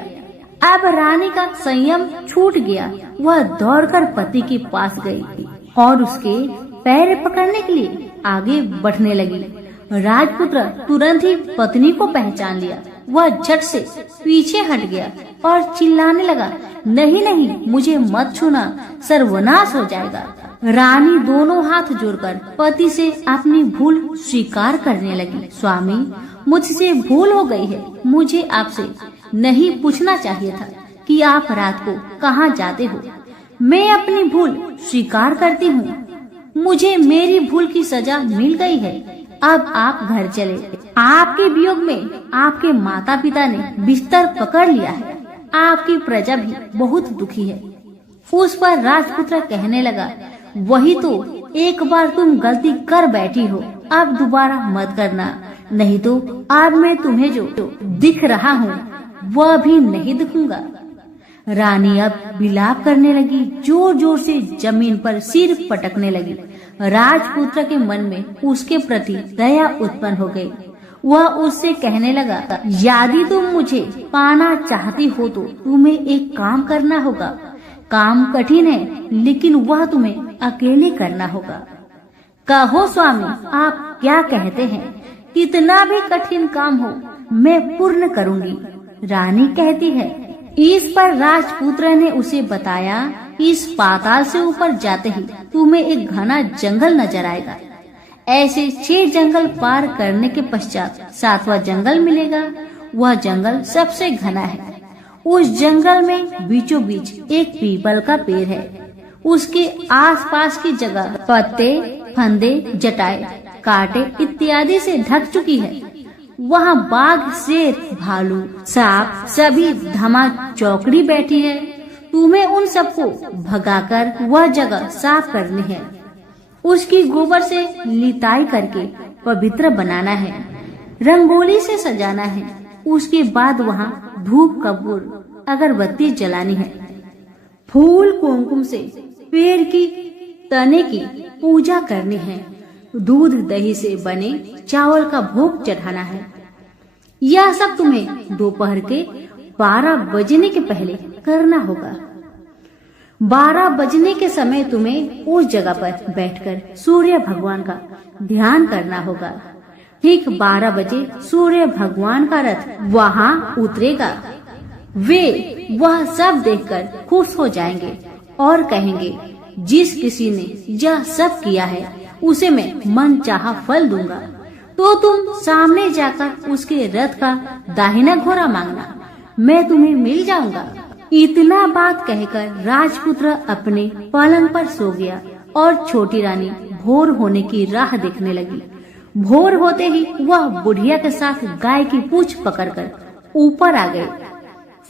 अब रानी का संयम छूट गया। वह दौड़कर पति के पास गई और उसके पैर पकड़ने के लिए आगे बढ़ने लगी। राजपुत्र तुरंत ही पत्नी को पहचान लिया। वह झट से पीछे हट गया और चिल्लाने लगा, नहीं नहीं, मुझे मत छूना, सर्वनाश हो जाएगा। रानी दोनों हाथ जोड़कर पति से अपनी भूल स्वीकार करने लगी। स्वामी, मुझसे भूल हो गई है। मुझे आपसे नहीं पूछना चाहिए था कि आप रात को कहाँ जाते हो। मैं अपनी भूल स्वीकार करती हूँ। मुझे मेरी भूल की सजा मिल गई है। अब आप घर चले। आपके वियोग में आपके माता पिता ने बिस्तर पकड़ लिया है। आपकी प्रजा भी बहुत दुखी है। उस पर राजपुत्र कहने लगा, वही तो, एक बार तुम गलती कर बैठी हो, अब दोबारा मत करना, नहीं तो अब मैं तुम्हें जो दिख रहा हूँ वह भी नहीं दिखूंगा। रानी अब विलाप करने लगी, जोर जोर से जमीन पर सिर पटकने लगी। राजपुत्र के मन में उसके प्रति दया उत्पन्न हो गई। वह उससे कहने लगा, यदि तुम मुझे पाना चाहती हो तो तुम्हें एक काम करना होगा। काम कठिन है, लेकिन वह तुम्हें अकेले करना होगा। कहो स्वामी, आप क्या कहते हैं? कितना भी कठिन काम हो मैं पूर्ण करूंगी। रानी कहती है। इस पर राजपुत्र ने उसे बताया, इस पाताल से ऊपर जाते ही तुम्हें एक घना जंगल नजर आएगा। ऐसे 6 जंगल पार करने के पश्चात 7वां जंगल मिलेगा। वह जंगल सबसे घना है। उस जंगल में बीचों बीच एक पीपल का पेड़ है। उसके आसपास की जगह पत्ते, फंदे, जटाएं, कांटे इत्यादि से ढक चुकी है। वहाँ बाघ, शेर, भालू, सांप सभी धमा चौकड़ी बैठी है। तुम्हें उन सबको भगाकर वह जगह साफ करनी है। उसकी गोबर से लिताई करके पवित्र बनाना है। रंगोली से सजाना है। उसके बाद वहाँ धूप, कपूर, अगरबत्ती जलानी है। फूल, कुमकुम से पेड़ की तने की पूजा करनी है। दूध, दही से बने चावल का भोग चढ़ाना है। यह सब तुम्हें दोपहर के 12 बजने के पहले करना होगा। 12 बजने के समय तुम्हें उस जगह पर बैठकर सूर्य भगवान का ध्यान करना होगा। ठीक 12 बजे सूर्य भगवान का रथ वहाँ उतरेगा। वे वह सब देखकर खुश हो जाएंगे और कहेंगे, जिस किसी ने यह सब किया है उसे मैं मनचाहा फल दूंगा। तो तुम सामने जाकर उसके रथ का दाहिना घोड़ा मांगना, मैं तुम्हें मिल जाऊंगा। इतना बात कहकर राजपुत्र अपने पलंग पर सो गया और छोटी रानी भोर होने की राह देखने लगी। भोर होते ही वह बुढ़िया के साथ गाय की पूंछ पकड़कर ऊपर आ गई।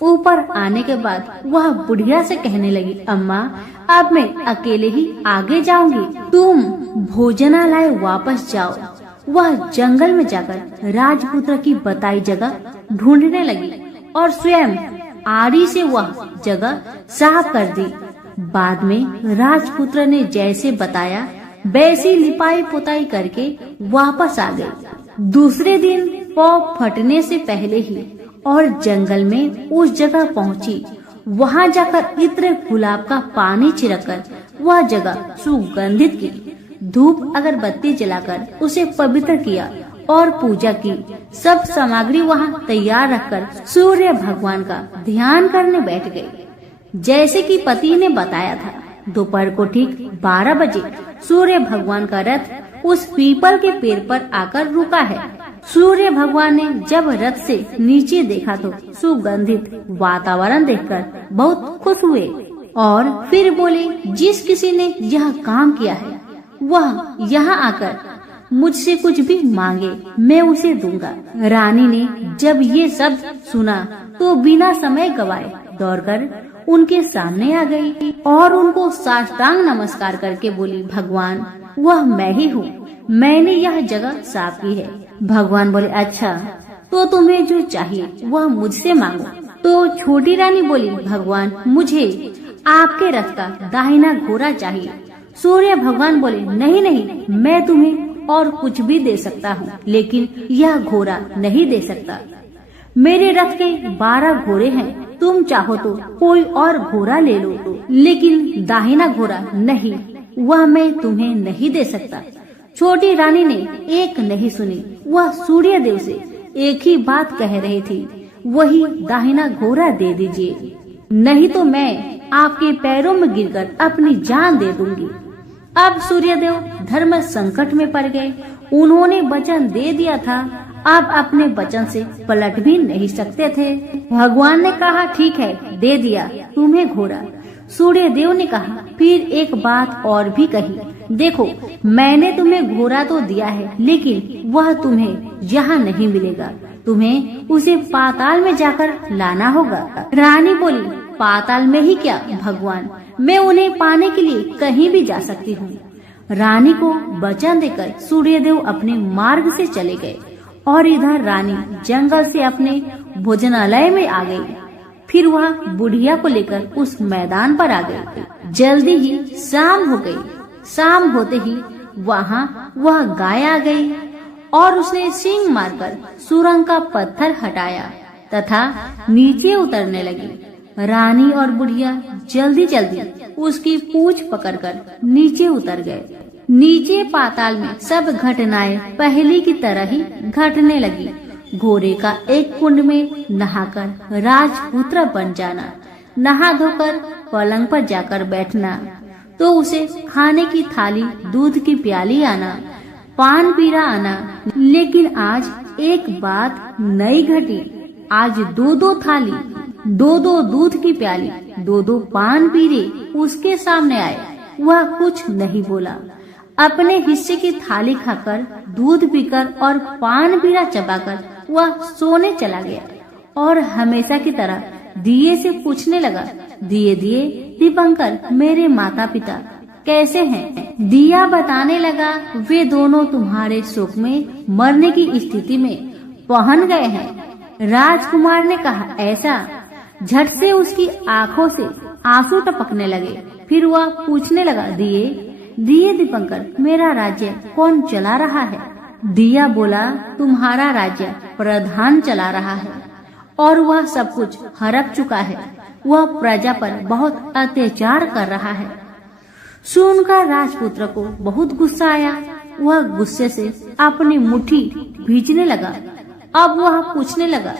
ऊपर आने के बाद वह बुढ़िया से कहने लगी, अम्मा, अब मैं अकेले ही आगे जाऊंगी, तुम भोजनालय वापस जाओ। वह जंगल में जाकर राजपुत्र की बताई जगह ढूंढने लगी और स्वयं आरी से वह जगह साफ कर दी। बाद में राजपुत्र ने जैसे बताया वैसी लिपाई पुताई करके वापस आ गई। दूसरे दिन पौ फटने से पहले ही और जंगल में उस जगह पहुंची। वहां जाकर इत्र गुलाब का पानी छिड़ककर वह जगह सुगंधित की। धूप अगरबत्ती जलाकर उसे पवित्र किया और पूजा की। सब सामग्री वहाँ तैयार रखकर सूर्य भगवान का ध्यान करने बैठ गई। जैसे कि पति ने बताया था, दोपहर को ठीक 12 बजे सूर्य भगवान का रथ उस पीपल के पेड़ पर आकर रुका है। सूर्य भगवान ने जब रथ से नीचे देखा तो सुगंधित वातावरण देखकर बहुत खुश हुए और फिर बोले, जिस किसी ने यह काम किया है वह यहाँ आकर मुझसे कुछ भी मांगे, मैं उसे दूंगा। रानी ने जब ये सब सुना तो बिना समय गवाए दौड़कर उनके सामने आ गई और उनको साष्टांग नमस्कार करके बोली, भगवान, वह मैं ही हूँ, मैंने यह जगह साफ की है। भगवान बोले, अच्छा, तो तुम्हें जो चाहिए वह मुझसे मांगो। तो छोटी रानी बोली, भगवान, मुझे आपके रथ का दाहिना घोड़ा चाहिए। सूर्य भगवान बोले, नहीं नहीं, मैं तुम्हें और कुछ भी दे सकता हूँ, लेकिन यह घोड़ा नहीं दे सकता। मेरे रथ के 12 घोड़े हैं, तुम चाहो तो कोई और घोड़ा ले लो, लेकिन दाहिना घोड़ा नहीं, वह मैं तुम्हें नहीं दे सकता। छोटी रानी ने एक नहीं सुनी। वह सूर्य देव से एक ही बात कह रही थी, वही दाहिना घोड़ा दे दीजिए, नहीं तो मैं आपके पैरों में गिरकर अपनी जान दे दूंगी। अब सूर्यदेव धर्म संकट में पड़ गए। उन्होंने वचन दे दिया था, अब अपने वचन से पलट भी नहीं सकते थे। भगवान ने कहा, ठीक है, दे दिया तुम्हें घोड़ा। सूर्यदेव ने कहा, फिर एक बात और भी कही, देखो, मैंने तुम्हें घोड़ा तो दिया है, लेकिन वह तुम्हें यहाँ नहीं मिलेगा, तुम्हें उसे पाताल में जाकर लाना होगा। रानी बोली, पाताल में ही क्या भगवान, मैं उन्हें पाने के लिए कहीं भी जा सकती हूँ। रानी को वचन देकर सूर्यदेव अपने मार्ग से चले गए और इधर रानी जंगल से अपने भोजनालय में आ गई। फिर वह बुढ़िया को लेकर उस मैदान पर आ गई। जल्दी ही शाम हो गई। शाम होते ही वहाँ वह गाय आ गई और उसने सींग मारकर सुरंग का पत्थर हटाया तथा नीचे उतरने लगी। रानी और बुढ़िया जल्दी जल्दी उसकी पूंछ पकड़कर नीचे उतर गए। नीचे पाताल में सब घटनाएं पहले की तरह ही घटने लगी। घोड़े का एक कुंड में नहाकर राजपुत्र बन जाना, नहा धोकर पलंग पर जाकर बैठना, तो उसे खाने की थाली, दूध की प्याली आना, पान पीरा आना। लेकिन आज एक बात नई घटी। आज 2-2 थाली, 2-2 दूध की प्याली, 2-2 पान पीरे उसके सामने आए। वह कुछ नहीं बोला। अपने हिस्से की थाली खाकर, दूध पीकर और पान पीरा चबाकर वह सोने चला गया और हमेशा की तरह दिए से पूछने लगा, दिए दिए दीपंकर, मेरे माता पिता कैसे हैं? दिया बताने लगा, वे दोनों तुम्हारे शोक में मरने की स्थिति में पहुंच गए हैं। राजकुमार ने कहा, ऐसा? झट से उसकी आंखों से आंसू टपकने लगे। फिर वह पूछने लगा, दिए दिए दीपंकर, मेरा राज्य कौन चला रहा है? दिया बोला, तुम्हारा राज्य प्रधान चला रहा है और वह सब कुछ हड़प चुका है। वह प्रजा पर बहुत अत्याचार कर रहा है। सुनकर राजपुत्र को बहुत गुस्सा आया। वह गुस्से से अपनी मुट्ठी भींचने लगा। अब वह पूछने लगा,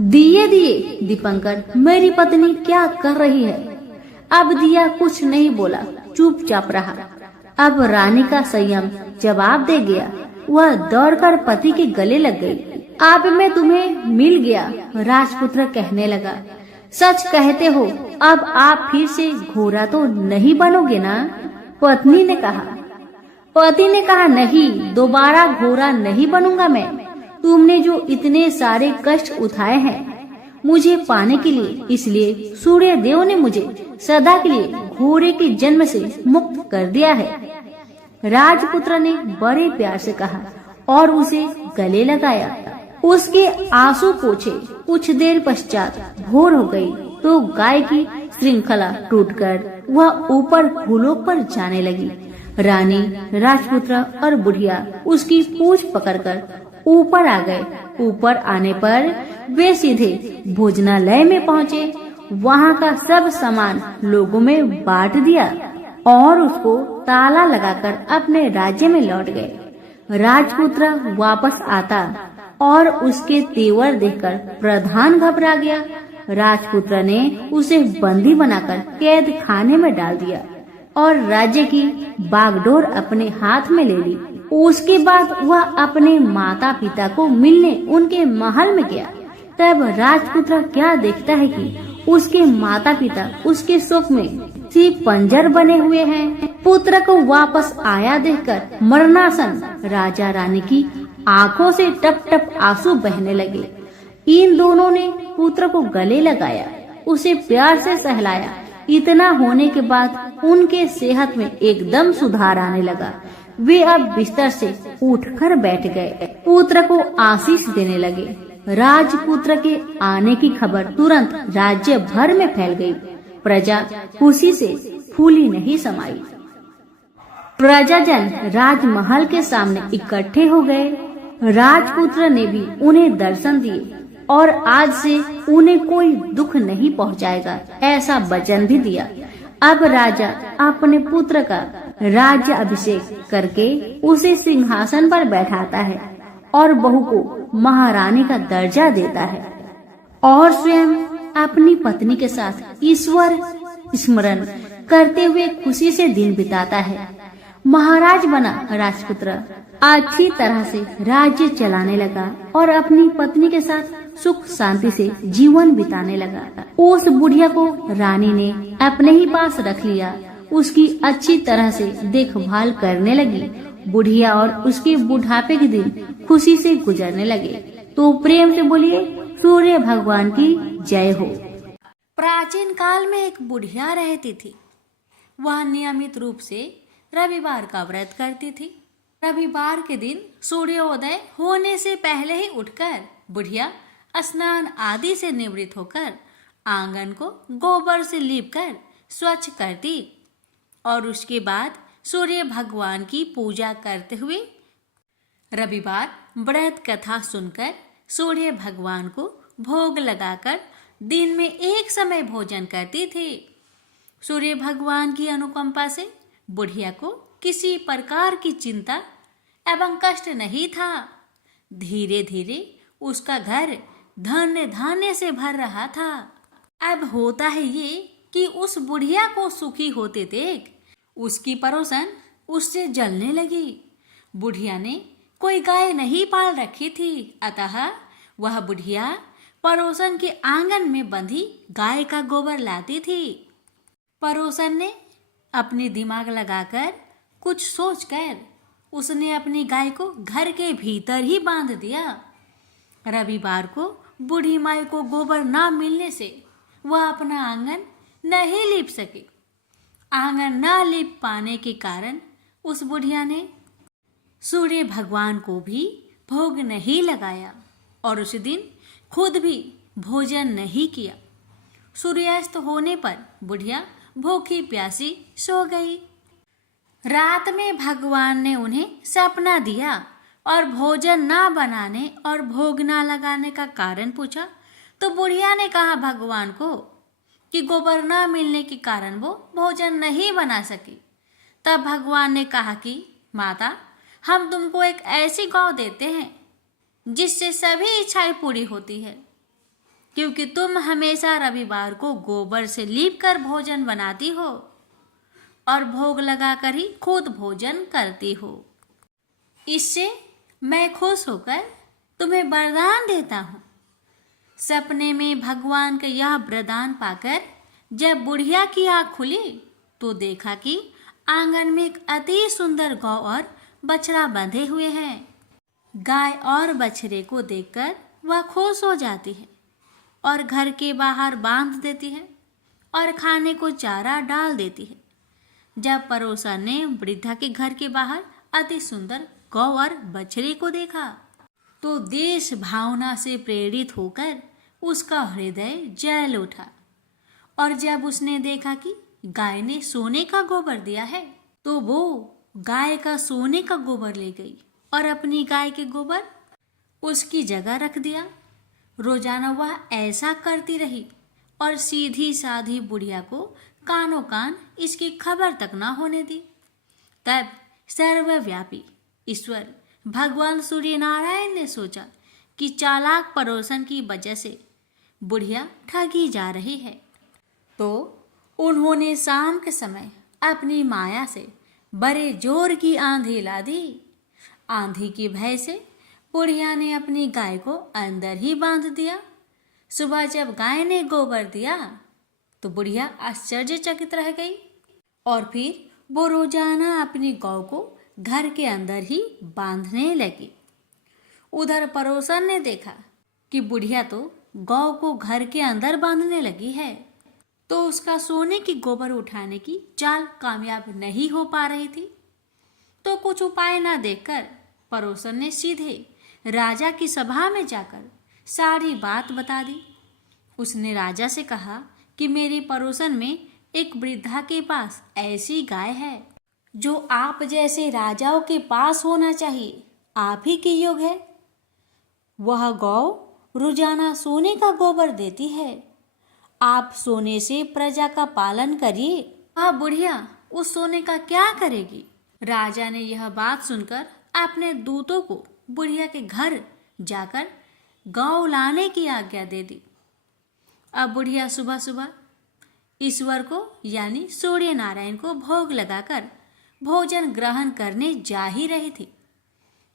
दिए दिए दीपंकर, मेरी पत्नी क्या कर रही है? अब दिया कुछ नहीं बोला, चुपचाप रहा। अब रानी का संयम जवाब दे गया। वह दौड़कर पति के गले लग गई। अब मैं तुम्हें मिल गया, राजपुत्र कहने लगा। सच कहते हो, अब आप फिर से घोड़ा तो नहीं बनोगे ना? पत्नी ने कहा। पति ने कहा, नहीं, दोबारा घोड़ा नहीं बनूंगा मैं। तुमने जो इतने सारे कष्ट उठाए हैं मुझे पाने के लिए, इसलिए सूर्य देव ने मुझे सदा के लिए घोड़े के जन्म से मुक्त कर दिया है। राजपुत्र ने बड़े प्यार से कहा और उसे गले लगाया। उसके आंसू पोंछे। कुछ देर पश्चात भोर हो गई तो गाय की श्रृंखला टूटकर वह ऊपर भूलोक पर जाने लगी। रानी, राजपुत्र और बुढ़िया उसकी पूंछ पकड़कर ऊपर आ गए। ऊपर आने पर वे सीधे भोजनालय में पहुँचे। वहाँ का सब सामान लोगों में बांट दिया और उसको ताला लगाकर अपने राज्य में लौट गए। राजपुत्र वापस आता और उसके तेवर देखकर प्रधान घबरा गया। राजपुत्र ने उसे बंदी बनाकर कैद खाने में डाल दिया और राज्य की बागडोर अपने हाथ में ले ली। उसके बाद वह अपने माता पिता को मिलने उनके महल में गया। तब राजपुत्र क्या देखता है कि उसके माता पिता उसके शोक में सिर्फ पंजर बने हुए हैं। पुत्र को वापस आया देखकर मरणासन राजा रानी की आंखों से टप टप आंसू बहने लगे। इन दोनों ने पुत्र को गले लगाया, उसे प्यार से सहलाया। इतना होने के बाद उनके सेहत में एकदम सुधार आने लगा। वे अब बिस्तर से उठकर बैठ गए, पुत्र को आशीष देने लगे। राजपुत्र के आने की खबर तुरंत राज्य भर में फैल गई। प्रजा खुशी से फूली नहीं समाई। प्रजाजन राजमहल के सामने इकट्ठे हो गए। राजपुत्र ने भी उन्हें दर्शन दिए और आज से उन्हें कोई दुख नहीं पहुंचाएगा, ऐसा वचन भी दिया। अब राजा अपने पुत्र का राज्य अभिषेक करके उसे सिंहासन पर बैठाता है और बहू को महारानी का दर्जा देता है और स्वयं अपनी पत्नी के साथ ईश्वर स्मरण करते हुए खुशी से दिन बिताता है। महाराज बना राजपुत्र अच्छी तरह से राज्य चलाने लगा और अपनी पत्नी के साथ सुख शांति से जीवन बिताने लगा। उस बुढ़िया को रानी ने अपने ही पास रख लिया, उसकी अच्छी तरह से देखभाल करने लगी। बुढ़िया और उसके बुढ़ापे के दिन खुशी से गुजरने लगे। तो प्रेम से बोलिए, सूर्य भगवान की जय हो। प्राचीन काल में एक बुढ़िया रहती थी। वह नियमित रूप से रविवार का व्रत करती थी। रविवार के दिन सूर्योदय होने से पहले ही उठकर बुढ़िया स्नान आदि से निवृत्त होकर आंगन को गोबर से लीपकर स्वच्छ करती और उसके बाद सूर्य भगवान की पूजा करते हुए रविवार व्रत कथा सुनकर सूर्य भगवान को भोग लगाकर दिन में एक समय भोजन करती थी। सूर्य भगवान की अनुकंपा से बुढ़िया को किसी प्रकार की चिंता एवं कष्ट नहीं था। धीरे धीरे उसका घर धन्य धान्य से भर रहा था। अब होता है ये कि उस बुढ़िया को सुखी होते देख उसकी पड़ोसन उससे जलने लगी। बुढ़िया ने कोई गाय नहीं पाल रखी थी, अतः वह बुढ़िया पड़ोसन के आंगन में बंधी गाय का गोबर लाती थी। पड़ोसन ने अपने दिमाग लगाकर कुछ सोचकर उसने अपनी गाय को घर के भीतर ही बांध दिया। रविवार को बूढ़ी माई को गोबर ना मिलने से वह अपना आंगन नहीं लीप सकी। आंगन ना लीप पाने के कारण उस बुढ़िया ने सूर्य भगवान को भी भोग नहीं लगाया और उस दिन खुद भी भोजन नहीं किया। सूर्यास्त होने पर बुढ़िया भूखी प्यासी सो गई। रात में भगवान ने उन्हें सपना दिया और भोजन ना बनाने और भोग ना लगाने का कारण पूछा तो बुढ़िया ने कहा भगवान को कि गोबर ना मिलने के कारण वो भोजन नहीं बना सकी। तब भगवान ने कहा कि माता, हम तुमको एक ऐसी गौ देते हैं जिससे सभी इच्छाएं पूरी होती है, क्योंकि तुम हमेशा रविवार को गोबर से लीप कर भोजन बनाती हो और भोग लगाकर ही खुद भोजन करती हो। इससे मैं खुश होकर तुम्हें वरदान देता हूँ। सपने में भगवान का यह वरदान पाकर जब बुढ़िया की आँख खुली तो देखा कि आंगन में एक अति सुंदर गौ और बछड़ा बंधे हुए हैं। गाय और बछड़े को देखकर वह खुश हो जाती है और घर के बाहर बांध देती है और खाने को चारा डाल देती है। जब पड़ोसन ने वृद्धा के घर के बाहर अति सुंदर गौ और बछड़े को देखा तो देश भावना से प्रेरित होकर उसका हृदय जल उठा। और जब उसने देखा कि गाय ने सोने का गोबर दिया है तो वो गाय का सोने का गोबर ले गई और अपनी गाय के गोबर उसकी जगह रख दिया। रोजाना वह ऐसा करती रही और सीधी साधी बुढ़िया को कानों कान इसकी खबर तक ना होने दी। तब सर्वव्यापी ईश्वर भगवान सूर्य नारायण ने सोचा कि चालाक पड़ोसन की वजह से बुढ़िया ठगी जा रही है, तो उन्होंने शाम के समय अपनी माया से बड़े जोर की आंधी ला दी। आंधी की भय से बुढ़िया ने अपनी गाय को अंदर ही बांध दिया। सुबह जब गाय ने गोबर दिया तो बुढ़िया आश्चर्यचकित रह गई और फिर वो रोजाना अपनी गौ को घर के अंदर ही बांधने लगी। उधर पड़ोसन ने देखा कि बुढ़िया तो गौ को घर के अंदर बांधने लगी है, तो उसका सोने की गोबर उठाने की चाल कामयाब नहीं हो पा रही थी। तो कुछ उपाय ना देखकर पड़ोसन ने सीधे राजा की सभा में जाकर सारी बात बता दी। उसने राजा से कहा कि मेरे पड़ोसन में एक वृद्धा के पास ऐसी गाय है जो आप जैसे राजाओं के पास होना चाहिए, आप ही के योग है। वह गौ रोजाना सोने का गोबर देती है। आप सोने से प्रजा का पालन करिए। वह बुढ़िया उस सोने का क्या करेगी? राजा ने यह बात सुनकर अपने दूतों को बुढ़िया के घर जाकर गौ लाने की आज्ञा दे दी। अब बुढ़िया सुबह सुबह ईश्वर को यानी सूर्य नारायण को भोग लगाकर भोजन ग्रहण करने जा ही रही थी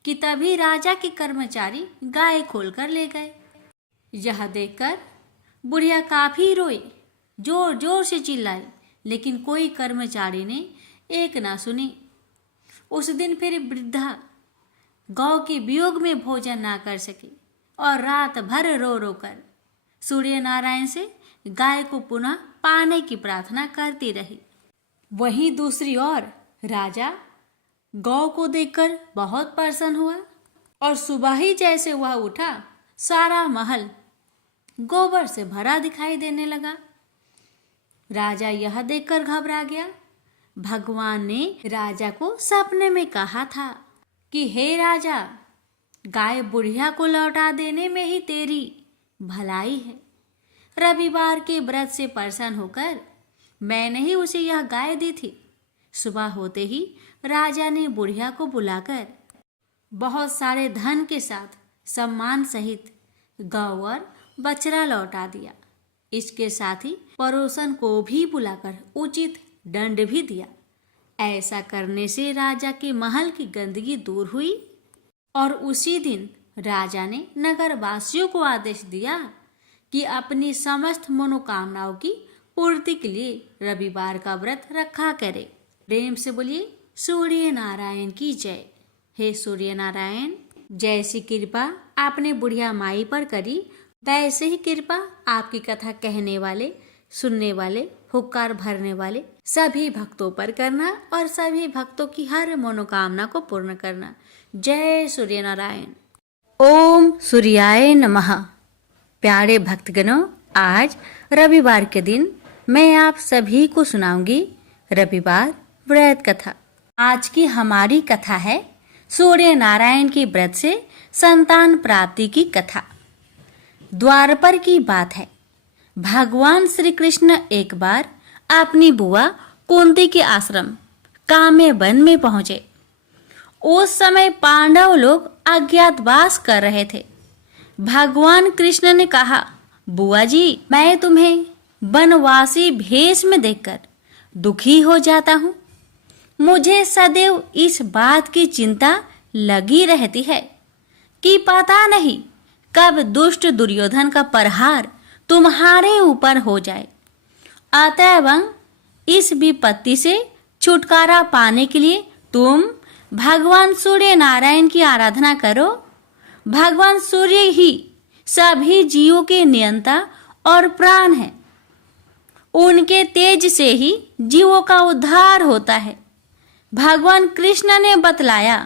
कि तभी राजा के कर्मचारी गाय खोलकर ले गए। यह देखकर बुढ़िया काफी रोई, जोर जोर से चिल्लाई, लेकिन कोई कर्मचारी ने एक ना सुनी। उस दिन फिर वृद्धा गौ के वियोग में भोजन ना कर सकी और रात भर रो रो कर सूर्य नारायण से गाय को पुनः पाने की प्रार्थना करती रही। वहीं दूसरी ओर राजा गौ को देखकर बहुत प्रसन्न हुआ और सुबह ही जैसे वह उठा, सारा महल गोबर से भरा दिखाई देने लगा। राजा यह देखकर घबरा गया। भगवान ने राजा को सपने में कहा था कि हे राजा, गाय बुढ़िया को लौटा देने में ही तेरी भलाई है। रविवार के व्रत से प्रसन्न होकर मैंने ही उसे यह गाय दी थी। सुबह होते ही राजा ने बुढ़िया को बुलाकर बहुत सारे धन के साथ सम्मान सहित गौ और बछड़ा लौटा दिया। इसके साथ ही पड़ोसन को भी बुलाकर उचित दंड भी दिया। ऐसा करने से राजा के महल की गंदगी दूर हुई और उसी दिन राजा ने नगर वासियों को आदेश दिया कि अपनी समस्त मनोकामनाओं की पूर्ति के लिए रविवार का व्रत रखा करे। प्रेम से बोलिए सूर्य नारायण की जय। हे सूर्य नारायण, जैसी कृपा आपने बुढ़िया माई पर करी, वैसे ही कृपा आपकी कथा कहने वाले, सुनने वाले, हुक्कार भरने वाले सभी भक्तों पर करना और सभी भक्तों की हर मनोकामना को पूर्ण करना। जय सूर्य नारायण। ओम सूर्याय नमः। प्यारे भक्तगणों, आज रविवार के दिन मैं आप सभी को सुनाऊंगी रविवार व्रत कथा। आज की हमारी कथा है सूर्य नारायण के व्रत से संतान प्राप्ति की कथा। द्वारपर की बात है। भगवान श्री कृष्ण एक बार अपनी बुआ कुंती के आश्रम काम्य वन में पहुंचे। उस समय पांडव लोग अज्ञातवास कर रहे थे। भगवान कृष्ण ने कहा, बुआ जी, मैं तुम्हें वनवासी भेष में देखकर दुखी हो जाता हूँ। मुझे सदैव इस बात की चिंता लगी रहती है कि पता नहीं कब दुष्ट दुर्योधन का प्रहार तुम्हारे ऊपर हो जाए। अतएव इस विपत्ति से छुटकारा पाने के लिए तुम भगवान सूर्य नारायण की आराधना करो। भगवान सूर्य ही सभी जीवों के नियंता और प्राण हैं। उनके तेज से ही जीवों का उद्धार होता है। भगवान कृष्ण ने बतलाया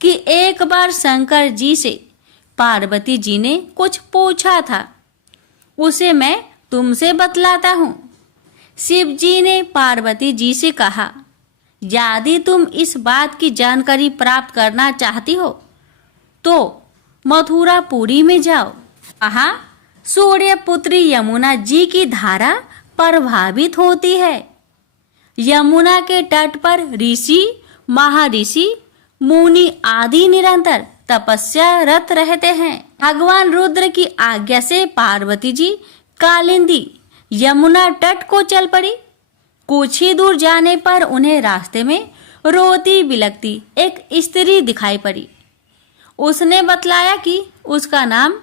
कि एक बार शंकर जी से पार्वती जी ने कुछ पूछा था, उसे मैं तुमसे बतलाता हूँ। शिव जी ने पार्वती जी से कहा, यदि तुम इस बात की जानकारी प्राप्त करना चाहती हो तो मथुरापुरी में जाओ। वहाँ सूर्य पुत्री यमुना जी की धारा प्रभावित होती है। यमुना के तट पर ऋषि, महर्षि, मुनि आदि निरंतर तपस्या रत रहते हैं। भगवान रुद्र की आज्ञा से पार्वती जी कालिंदी यमुना तट को चल पड़ी। कुछ ही दूर जाने पर उन्हें रास्ते में रोती बिलखती एक स्त्री दिखाई पड़ी। उसने बतलाया कि उसका नाम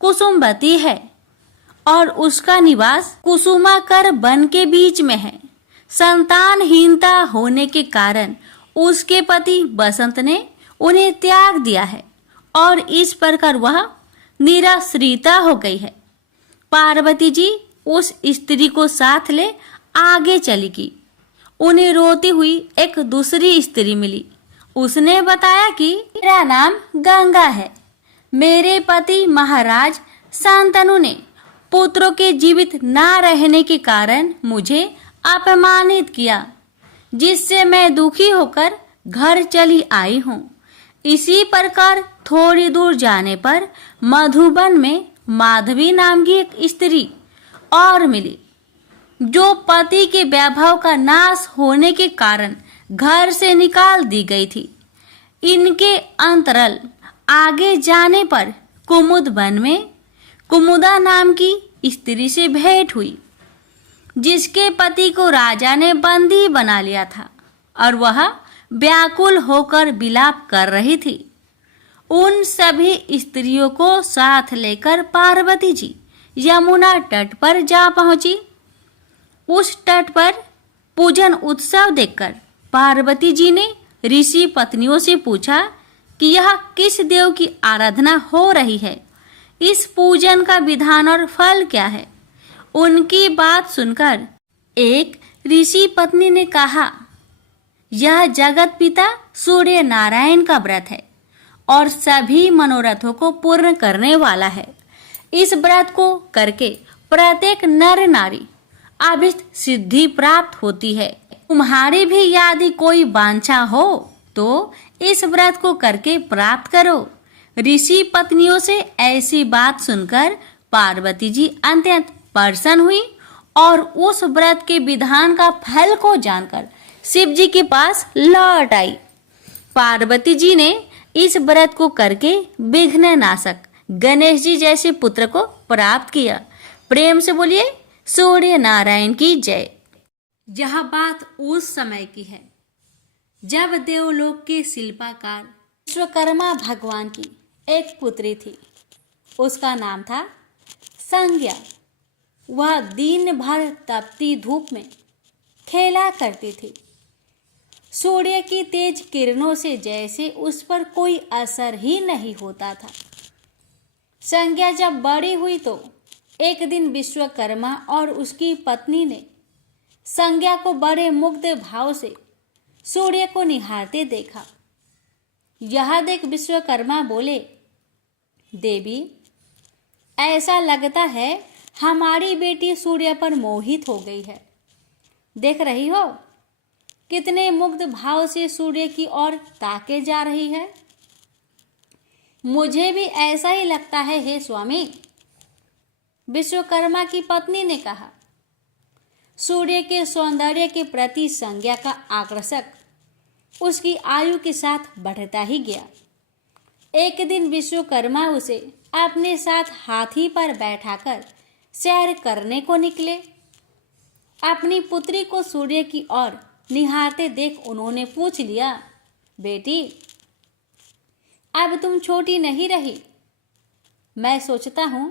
कुसुमवती है और उसका निवास कुसुमाकर वन के बीच में है। संतानहीनता होने के कारण उसके पति बसंत ने उन्हें त्याग दिया है और इस प्रकार वह निराश्रिता हो गई है। पार्वती जी उस स्त्री को साथ ले आगे चली गई। उन्हें रोती हुई एक दूसरी स्त्री मिली। उसने बताया कि मेरा नाम गंगा है। मेरे पति महाराज शांतनु ने पुत्रों के जीवित न रहने के कारण मुझे अपमानित किया, जिससे मैं दुखी होकर घर चली आई हूँ। इसी प्रकार थोड़ी दूर जाने पर मधुबन में माधवी नाम की एक स्त्री और मिली, जो पति के वैभव का नाश होने के कारण घर से निकाल दी गई थी। इनके अंतरल आगे जाने पर कुमुद वन में कुमुदा नाम की स्त्री से भेंट हुई, जिसके पति को राजा ने बंदी बना लिया था और वह व्याकुल होकर विलाप कर रही थी। उन सभी स्त्रियों को साथ लेकर पार्वती जी यमुना तट पर जा पहुंची। उस तट पर पूजन उत्सव देखकर पार्वती जी ने ऋषि पत्नियों से पूछा कि यह किस देव की आराधना हो रही है, इस पूजन का विधान और फल क्या है। उनकी बात सुनकर एक ऋषि पत्नी ने कहा, यह जगत पिता सूर्य नारायण का व्रत है और सभी मनोरथों को पूर्ण करने वाला है। इस व्रत को करके प्रत्येक नर नारी अभिष्ट सिद्धि प्राप्त होती है। तुम्हारी भी यदि कोई वांछा हो तो इस व्रत को करके प्राप्त करो। ऋषि पत्नियों से ऐसी बात सुनकर पार्वती जी अत्यंत प्रसन्न हुई और उस व्रत के विधान का फल को जानकर शिव जी के पास लौट आई। पार्वती जी ने इस व्रत को करके विघ्न नाशक गणेश जी जैसे पुत्र को प्राप्त किया। प्रेम से बोलिए सूर्य नारायण की जय। यह बात उस समय की है जब देवलोक के शिल्पकार विश्वकर्मा भगवान की एक पुत्री थी। उसका नाम था संज्ञा। वह दिन भर तपती धूप में खेला करती थी। सूर्य की तेज किरणों से जैसे उस पर कोई असर ही नहीं होता था। संज्ञा जब बड़ी हुई तो एक दिन विश्वकर्मा और उसकी पत्नी ने संज्ञा को बड़े मुग्ध भाव से सूर्य को निहारते देखा। यह देख विश्वकर्मा बोले, देवी, ऐसा लगता है हमारी बेटी सूर्य पर मोहित हो गई है। देख रही हो कितने मुग्ध भाव से सूर्य की ओर ताके जा रही है। मुझे भी ऐसा ही लगता है हे स्वामी। विश्वकर्मा की पत्नी ने कहा। सूर्य के सौंदर्य के प्रति संज्ञा का आकर्षक उसकी आयु के साथ बढ़ता ही गया। एक दिन विश्वकर्मा उसे अपने साथ हाथी पर बैठाकर सैर करने को निकले। अपनी पुत्री को सूर्य की ओर निहारते देख उन्होंने पूछ लिया, बेटी, अब तुम छोटी नहीं रही। मैं सोचता हूं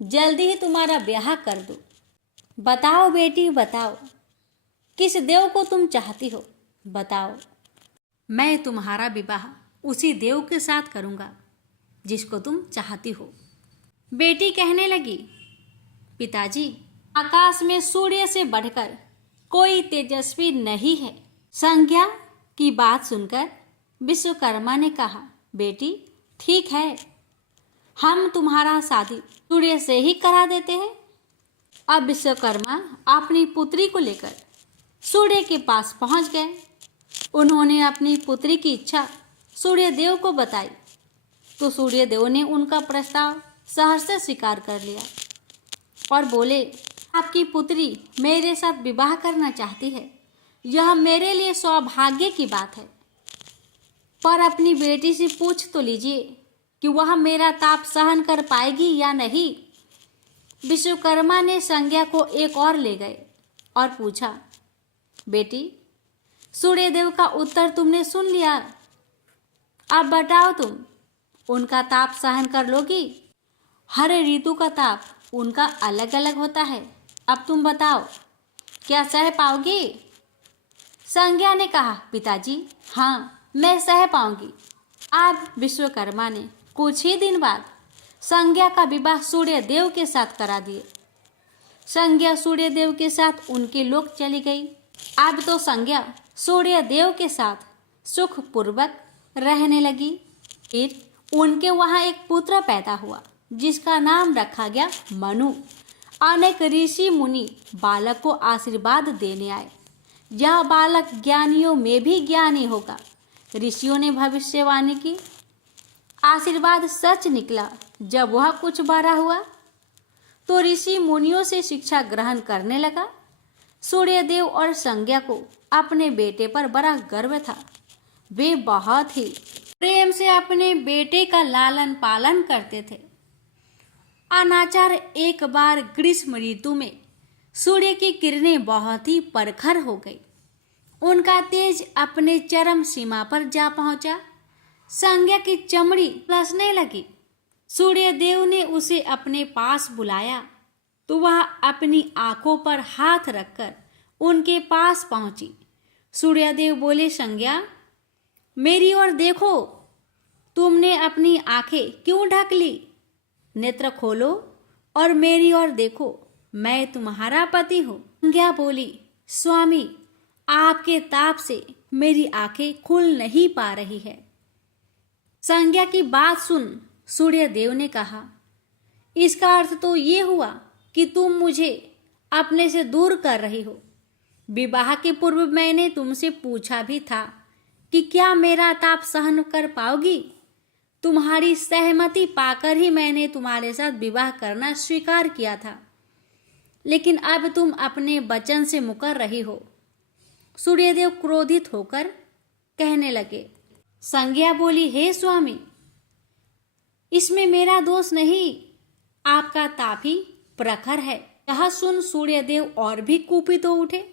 जल्दी ही तुम्हारा ब्याह कर दूं। बताओ बेटी, बताओ, किस देव को तुम चाहती हो? बताओ, मैं तुम्हारा विवाह उसी देव के साथ करूंगा जिसको तुम चाहती हो। बेटी कहने लगी, पिताजी, आकाश में सूर्य से बढ़कर कोई तेजस्वी नहीं है। संज्ञा की बात सुनकर विश्वकर्मा ने कहा, बेटी, ठीक है, हम तुम्हारा शादी सूर्य से ही करा देते हैं। अब विश्वकर्मा अपनी पुत्री को लेकर सूर्य के पास पहुंच गए। उन्होंने अपनी पुत्री की इच्छा सूर्य देव को बताई तो सूर्य देव ने उनका प्रस्ताव सहर्ष स्वीकार कर लिया और बोले, आपकी पुत्री मेरे साथ विवाह करना चाहती है। यह मेरे लिए सौभाग्य की बात है, पर अपनी बेटी से पूछ तो लीजिए कि वह मेरा ताप सहन कर पाएगी या नहीं। विश्वकर्मा ने संज्ञा को एक और ले गए और पूछा, बेटी, सूर्यदेव का उत्तर तुमने सुन लिया। अब बताओ, तुम उनका ताप सहन कर लोगी? हर ऋतु का ताप उनका अलग अलग होता है। अब तुम बताओ, क्या सह पाओगी? संज्ञा ने कहा, पिताजी, हाँ, मैं सह पाऊंगी। अब विश्वकर्मा ने कुछ ही दिन बाद संज्ञा का विवाह सूर्य देव के साथ करा दिए। संज्ञा सूर्य देव के साथ उनके लोक चली गई। अब तो संज्ञा सूर्य देव के साथ सुखपूर्वक रहने लगी। फिर उनके वहाँ एक पुत्र पैदा हुआ जिसका नाम रखा गया मनु। अनेक ऋषि मुनि बालक को आशीर्वाद देने आए। यह बालक ज्ञानियों में भी ज्ञानी होगा। ऋषियों ने भविष्यवाणी की। आशीर्वाद सच निकला। जब वह कुछ बड़ा हुआ तो ऋषि मुनियों से शिक्षा ग्रहण करने लगा। सूर्यदेव और संज्ञा को अपने बेटे पर बड़ा गर्व था। वे बहुत ही प्रेम से अपने बेटे का लालन पालन करते थे। अनाचार एक बार ग्रीष्म ऋतु में सूर्य की किरणें बहुत ही प्रखर हो गई। उनका तेज अपने चरम सीमा पर जा पहुंचा। संज्ञा की चमड़ी लसने लगी। सूर्यदेव ने उसे अपने पास बुलाया तो वह अपनी आंखों पर हाथ रखकर उनके पास पहुंची। सूर्यदेव बोले, संज्ञा, मेरी ओर देखो। तुमने अपनी आंखें क्यों ढक ली? नेत्र खोलो और मेरी ओर देखो। मैं तुम्हारा पति हूँ। संज्ञा बोली, स्वामी, आपके ताप से मेरी आंखें खुल नहीं पा रही है। संज्ञा की बात सुन सूर्यदेव ने कहा, इसका अर्थ तो ये हुआ कि तुम मुझे अपने से दूर कर रही हो। विवाह के पूर्व मैंने तुमसे पूछा भी था कि क्या मेरा ताप सहन कर पाओगी। तुम्हारी सहमति पाकर ही मैंने तुम्हारे साथ विवाह करना स्वीकार किया था। लेकिन अब तुम अपने वचन से मुकर रही हो। सूर्यदेव क्रोधित होकर कहने लगे। संज्ञा बोली, हे स्वामी, इसमें मेरा दोष नहीं, आपका ताप ही प्रखर है। यह सुन सूर्यदेव और भी कुपित हो उठे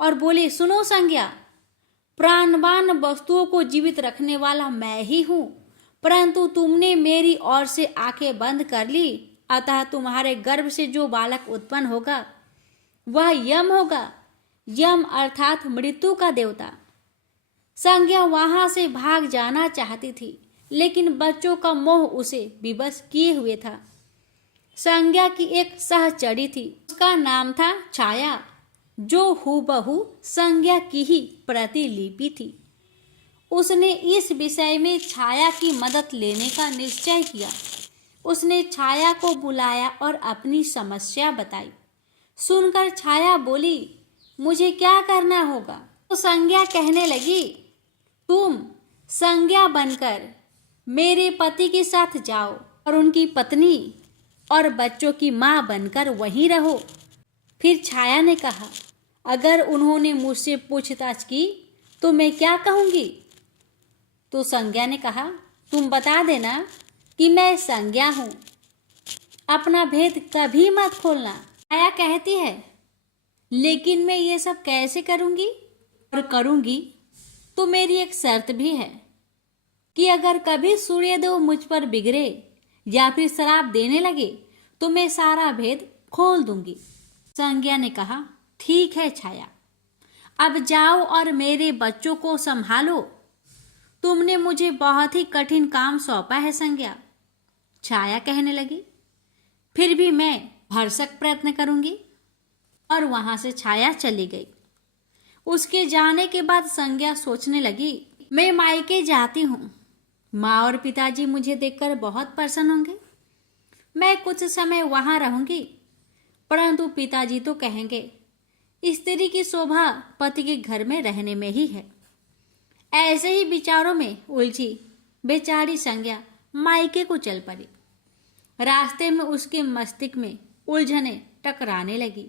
और बोले, सुनो संज्ञा, प्राणवान वस्तुओं को जीवित रखने वाला मैं ही हूं, परंतु तुमने मेरी ओर से आंखें बंद कर ली, अतः तुम्हारे गर्भ से जो बालक उत्पन्न होगा वह यम होगा। यम अर्थात मृत्यु का देवता। संज्ञा वहां से भाग जाना चाहती थी, लेकिन बच्चों का मोह उसे विवश किए हुए था। संज्ञा की एक सहचरी थी, उसका नाम था छाया, जो हूबहू संज्ञा की ही प्रतिलिपि थी। उसने इस विषय में छाया की मदद लेने का निश्चय किया। उसने छाया को बुलाया और अपनी समस्या बताई। सुनकर छाया बोली, मुझे क्या करना होगा? तो संज्ञा कहने लगी, तुम संज्ञा बनकर मेरे पति के साथ जाओ और उनकी पत्नी और बच्चों की माँ बनकर वहीं रहो। फिर छाया ने कहा, अगर उन्होंने मुझसे पूछताछ की तो मैं क्या कहूँगी? तो संज्ञा ने कहा, तुम बता देना कि मैं संज्ञा हूँ, अपना भेद कभी मत खोलना। छाया कहती है, लेकिन मैं ये सब कैसे करूँगी? और करूँगी तो मेरी एक शर्त भी है कि अगर कभी सूर्यदेव मुझ पर बिगड़े या फिर शराब देने लगे तो मैं सारा भेद खोल दूंगी। संज्ञा ने कहा, ठीक है छाया, अब जाओ और मेरे बच्चों को संभालो। तुमने मुझे बहुत ही कठिन काम सौंपा है संज्ञा। छाया कहने लगी, फिर भी मैं भरसक प्रयत्न करूंगी। और वहां से छाया चली गई। उसके जाने के बाद संज्ञा सोचने लगी, मैं मायके जाती हूँ, माँ और पिताजी मुझे देखकर बहुत प्रसन्न होंगे। मैं कुछ समय वहां रहूंगी, परंतु पिताजी तो कहेंगे, स्त्री की शोभा पति के घर में रहने में ही है। ऐसे ही विचारों में उलझी बेचारी संज्ञा मायके को चल पड़ी। रास्ते में उसके मस्तिष्क में उलझने टकराने लगी।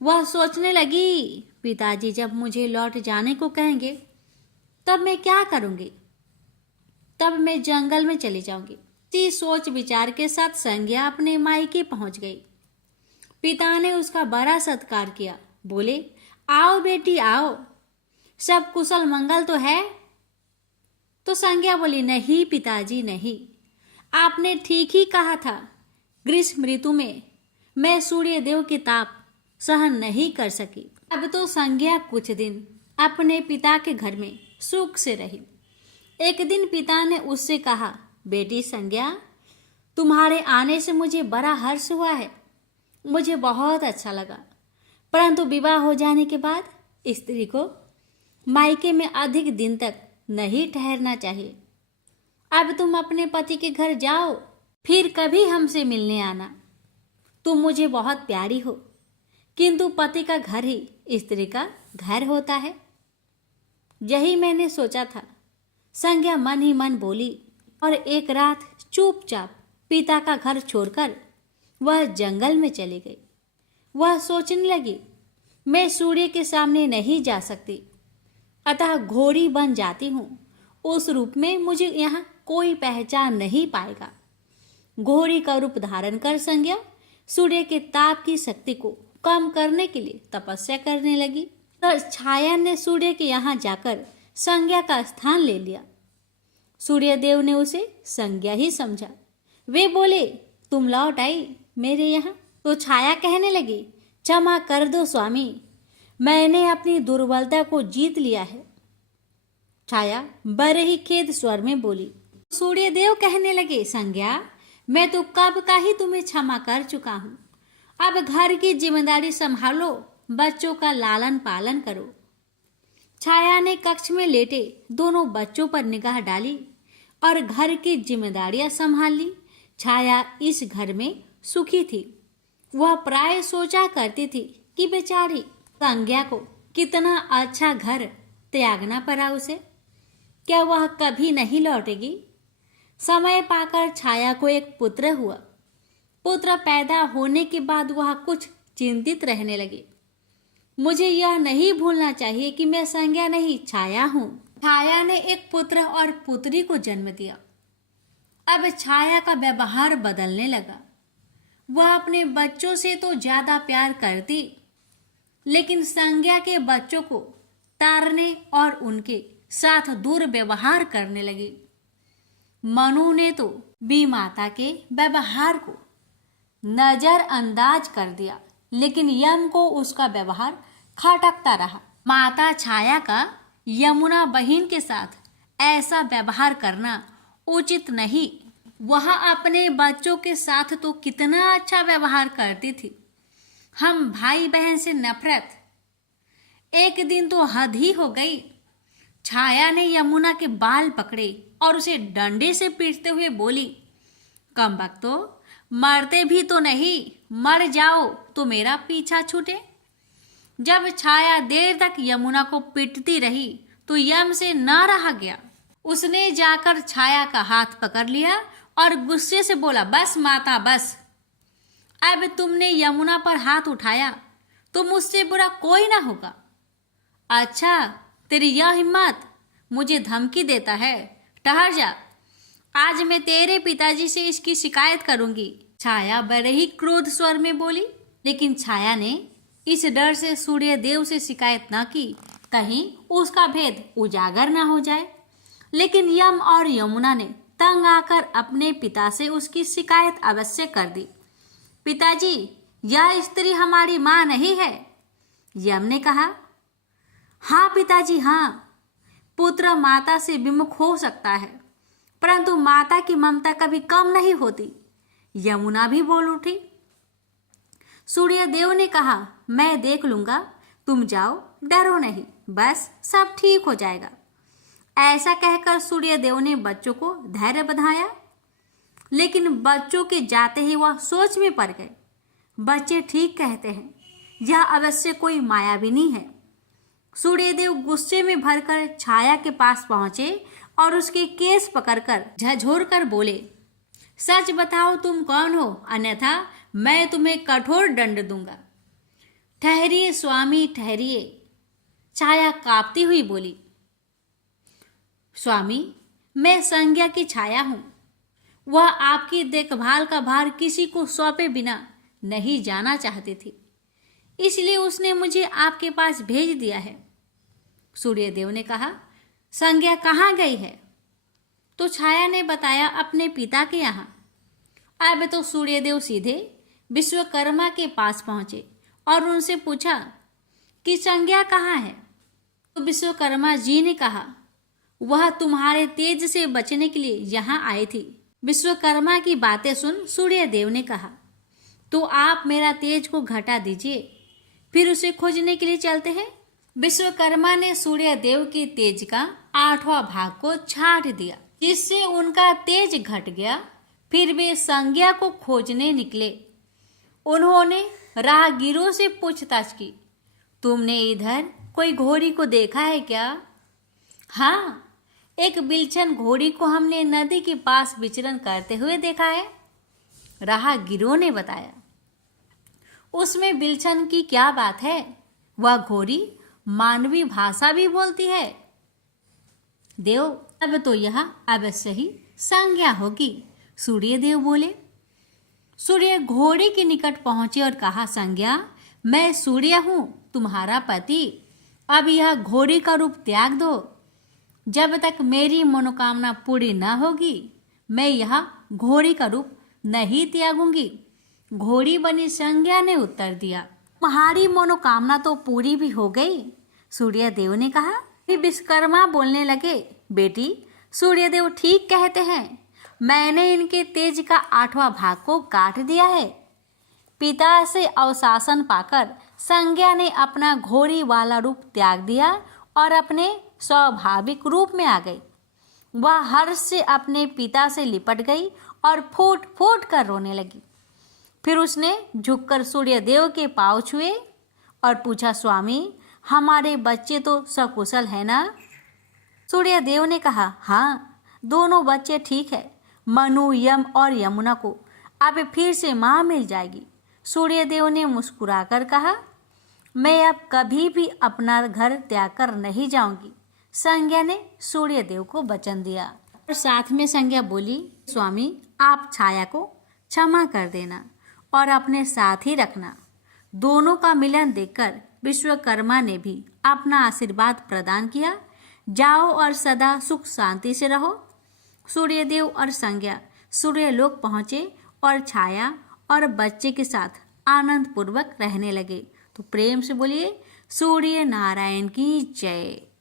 वह सोचने लगी, पिताजी जब मुझे लौट जाने को कहेंगे तब मैं क्या करूंगी? तब मैं जंगल में चली जाऊंगी। इसी सोच विचार के साथ संज्ञा अपने मायके पहुंच गई। पिता ने उसका बड़ा सत्कार किया। बोले, आओ बेटी आओ, सब कुशल मंगल तो है? तो संज्ञा बोली, नहीं पिताजी नहीं, आपने ठीक ही कहा था। ग्रीष्म ऋतु में मैं सूर्य देव के ताप सहन नहीं कर सकी। अब तो संज्ञा कुछ दिन अपने पिता के घर में सुख से रही। एक दिन पिता ने उससे कहा, बेटी संज्ञा, तुम्हारे आने से मुझे बड़ा हर्ष हुआ है, मुझे बहुत अच्छा लगा, परंतु विवाह हो जाने के बाद स्त्री को मायके में अधिक दिन तक नहीं ठहरना चाहिए। अब तुम अपने पति के घर जाओ, फिर कभी हमसे मिलने आना। तुम मुझे बहुत प्यारी हो, किंतु पति का घर ही स्त्री का घर होता है। यही मैंने सोचा था, संज्ञा मन ही मन बोली। और एक रात चुपचाप पिता का घर छोड़कर वह जंगल में चली गई। वह सोचने लगी, मैं सूर्य के सामने नहीं जा सकती, अतः घोड़ी बन जाती हूँ। उस रूप में मुझे यहाँ कोई पहचान नहीं पाएगा। घोड़ी का रूप धारण कर संज्ञा सूर्य के ताप की शक्ति को कम करने के लिए तपस्या करने लगी। तो छाया ने सूर्य के यहाँ जाकर संज्ञा का स्थान ले लिया। सूर्यदेव ने उसे संज्ञा ही समझा। वे बोले, तुम लौट आई मेरे यहाँ? तो छाया कहने लगी, क्षमा कर दो स्वामी, मैंने अपनी दुर्बलता को जीत लिया है। छाया बड़े ही खेद स्वर में बोली। सूर्यदेव कहने लगे, संज्ञा, मैं तो कब का ही तुम्हें क्षमा कर चुका हूँ। अब घर की जिम्मेदारी संभालो, बच्चों का लालन पालन करो। छाया ने कक्ष में लेटे दोनों बच्चों पर निगाह डाली और घर की जिम्मेदारियां संभाल ली। छाया इस घर में सुखी थी। वह प्राय सोचा करती थी कि बेचारी संज्ञा को कितना अच्छा घर त्यागना पड़ा उसे। क्या वह कभी नहीं लौटेगी? समय पाकर छाया को एक पुत्र हुआ। पुत्र पैदा होने के बाद वह कुछ चिंतित रहने लगे। मुझे यह नहीं भूलना चाहिए कि मैं संज्ञा नहीं, छाया हूँ। छाया ने एक पुत्र और पुत्री को जन्म दिया। अब छाया का व्यवहार बदलने लगा। वह अपने बच्चों से तो ज्यादा प्यार करती, लेकिन संज्ञा के बच्चों को तारने और उनके साथ दुर्व्यवहार करने लगी। मनु ने तो बी माता के व्यवहार को नजरअंदाज कर दिया, लेकिन यम को उसका व्यवहार खटकता रहा। माता छाया का यमुना बहन के साथ ऐसा व्यवहार करना उचित नहीं। वह अपने बच्चों के साथ तो कितना अच्छा व्यवहार करती थी। हम भाई बहन से नफरत, एक दिन तो हद ही हो गई। छाया ने यमुना के बाल पकड़े और उसे डंडे से पीटते हुए बोली, कमबख्तो, मरते भी तो नहीं, मर जाओ तो मेरा पीछा छूटे। जब छाया देर तक यमुना को पीटती रही तो यम से न रहा गया। उसने जाकर छाया का हाथ पकड़ लिया और गुस्से से बोला, बस माता बस, अब तुमने यमुना पर हाथ उठाया तो मुझसे बुरा कोई ना होगा। अच्छा, तेरी यह हिम्मत, मुझे धमकी देता है? ठहर जा, आज मैं तेरे पिताजी से इसकी शिकायत करूंगी। छाया बड़े ही क्रोध स्वर में बोली, लेकिन छाया ने इस डर से सूर्य देव से शिकायत न की, कहीं उसका भेद उजागर न हो जाए। लेकिन यम और यमुना ने तंग आकर अपने पिता से उसकी शिकायत अवश्य कर दी। पिताजी, यह स्त्री हमारी माँ नहीं है। यम ने कहा, हाँ पिताजी हाँ, पुत्र माता से विमुख हो सकता है, परंतु माता की ममता कभी कम नहीं होती। यमुना भी बोल उठी। सूर्यदेव ने कहा, मैं देख लूंगा, तुम जाओ, डरो नहीं, बस सब ठीक हो जाएगा। ऐसा कहकर सूर्यदेव ने बच्चों को धैर्य बंधाया, लेकिन बच्चों के जाते ही वह सोच में पड़ गए। बच्चे ठीक कहते हैं, यह अवश्य कोई मायाविनी है। सूर्यदेव गुस्से में भरकर छाया के पास पहुंचे और उसके केस पकड़कर झंझोर कर बोले, सच बताओ तुम कौन हो, अन्यथा मैं तुम्हें कठोर दंड दूंगा। ठहरिए स्वामी ठहरिए, छाया कांपती हुई बोली। स्वामी, मैं संज्ञा की छाया हूं। वह आपकी देखभाल का भार किसी को सौंपे बिना नहीं जाना चाहती थी, इसलिए उसने मुझे आपके पास भेज दिया है। सूर्यदेव ने कहा, संज्ञा कहाँ गई है? तो छाया ने बताया, अपने पिता के यहाँ। अब तो सूर्यदेव सीधे विश्वकर्मा के पास पहुंचे और उनसे पूछा कि संज्ञा कहाँ है। तो विश्वकर्मा जी ने कहा, वह तुम्हारे तेज से बचने के लिए यहाँ आई थी। विश्वकर्मा की बातें सुन सूर्यदेव ने कहा, तो आप मेरा तेज को घटा दीजिए, फिर उसे खोजने के लिए चलते हैं। विश्वकर्मा ने सूर्यदेव के तेज का 8वां भाग को छाट दिया, जिससे उनका तेज घट गया। फिर वे संज्ञा को खोजने निकले। उन्होंने राहगीरों से पूछताछ की, तुमने इधर कोई घोड़ी को देखा है क्या? हाँ, एक बिलछन घोड़ी को हमने नदी के पास विचरण करते हुए देखा है, राहगीरों ने बताया। उसमें बिलछन की क्या बात है? वह घोड़ी मानवी भाषा भी बोलती है। देव, अब तो यह अवश्य ही संज्ञा होगी, सूर्यदेव बोले। सूर्य घोड़ी के निकट पहुंचे और कहा, संज्ञा, मैं सूर्य हूं, तुम्हारा पति। अब यह घोड़ी का रूप त्याग दो। जब तक मेरी मनोकामना पूरी न होगी, मैं यह घोड़ी का रूप नहीं त्यागूंगी। घोड़ी बनी संज्ञा ने उत्तर दिया, तुम्हारी मनोकामना तो पूरी भी हो गई। सूर्यदेव ने कहा। फिर विश्वकर्मा बोलने लगे, बेटी, सूर्यदेव ठीक कहते हैं, मैंने इनके तेज का 8वां भाग को काट दिया है। पिता से अवशासन पाकर संज्ञा ने अपना घोड़ी वाला रूप त्याग दिया और अपने स्वाभाविक रूप में आ गई। वह हर्ष से अपने पिता से लिपट गई और फूट फूट कर रोने लगी। फिर उसने झुककर सूर्यदेव के पांव छुए और पूछा, स्वामी, हमारे बच्चे तो सकुशल है ना? सूर्यदेव ने कहा, हाँ, दोनों बच्चे ठीक है। मनु, यम और यमुना को अब फिर से माँ मिल जाएगी। सूर्यदेव ने मुस्कुराकर कहा, मैं अब कभी भी अपना घर त्याग कर नहीं जाऊंगी। संज्ञा ने सूर्यदेव को वचन दिया और साथ में संज्ञा बोली, स्वामी आप छाया को क्षमा कर देना और अपने साथ ही रखना। दोनों का मिलन देखकर विश्वकर्मा ने भी अपना आशीर्वाद प्रदान किया। जाओ और सदा सुख शांति से रहो। सूर्यदेव और संज्ञा सूर्यलोक पहुँचे और छाया और बच्चे के साथ आनंद पूर्वक रहने लगे। तो प्रेम से बोलिए सूर्य नारायण की जय।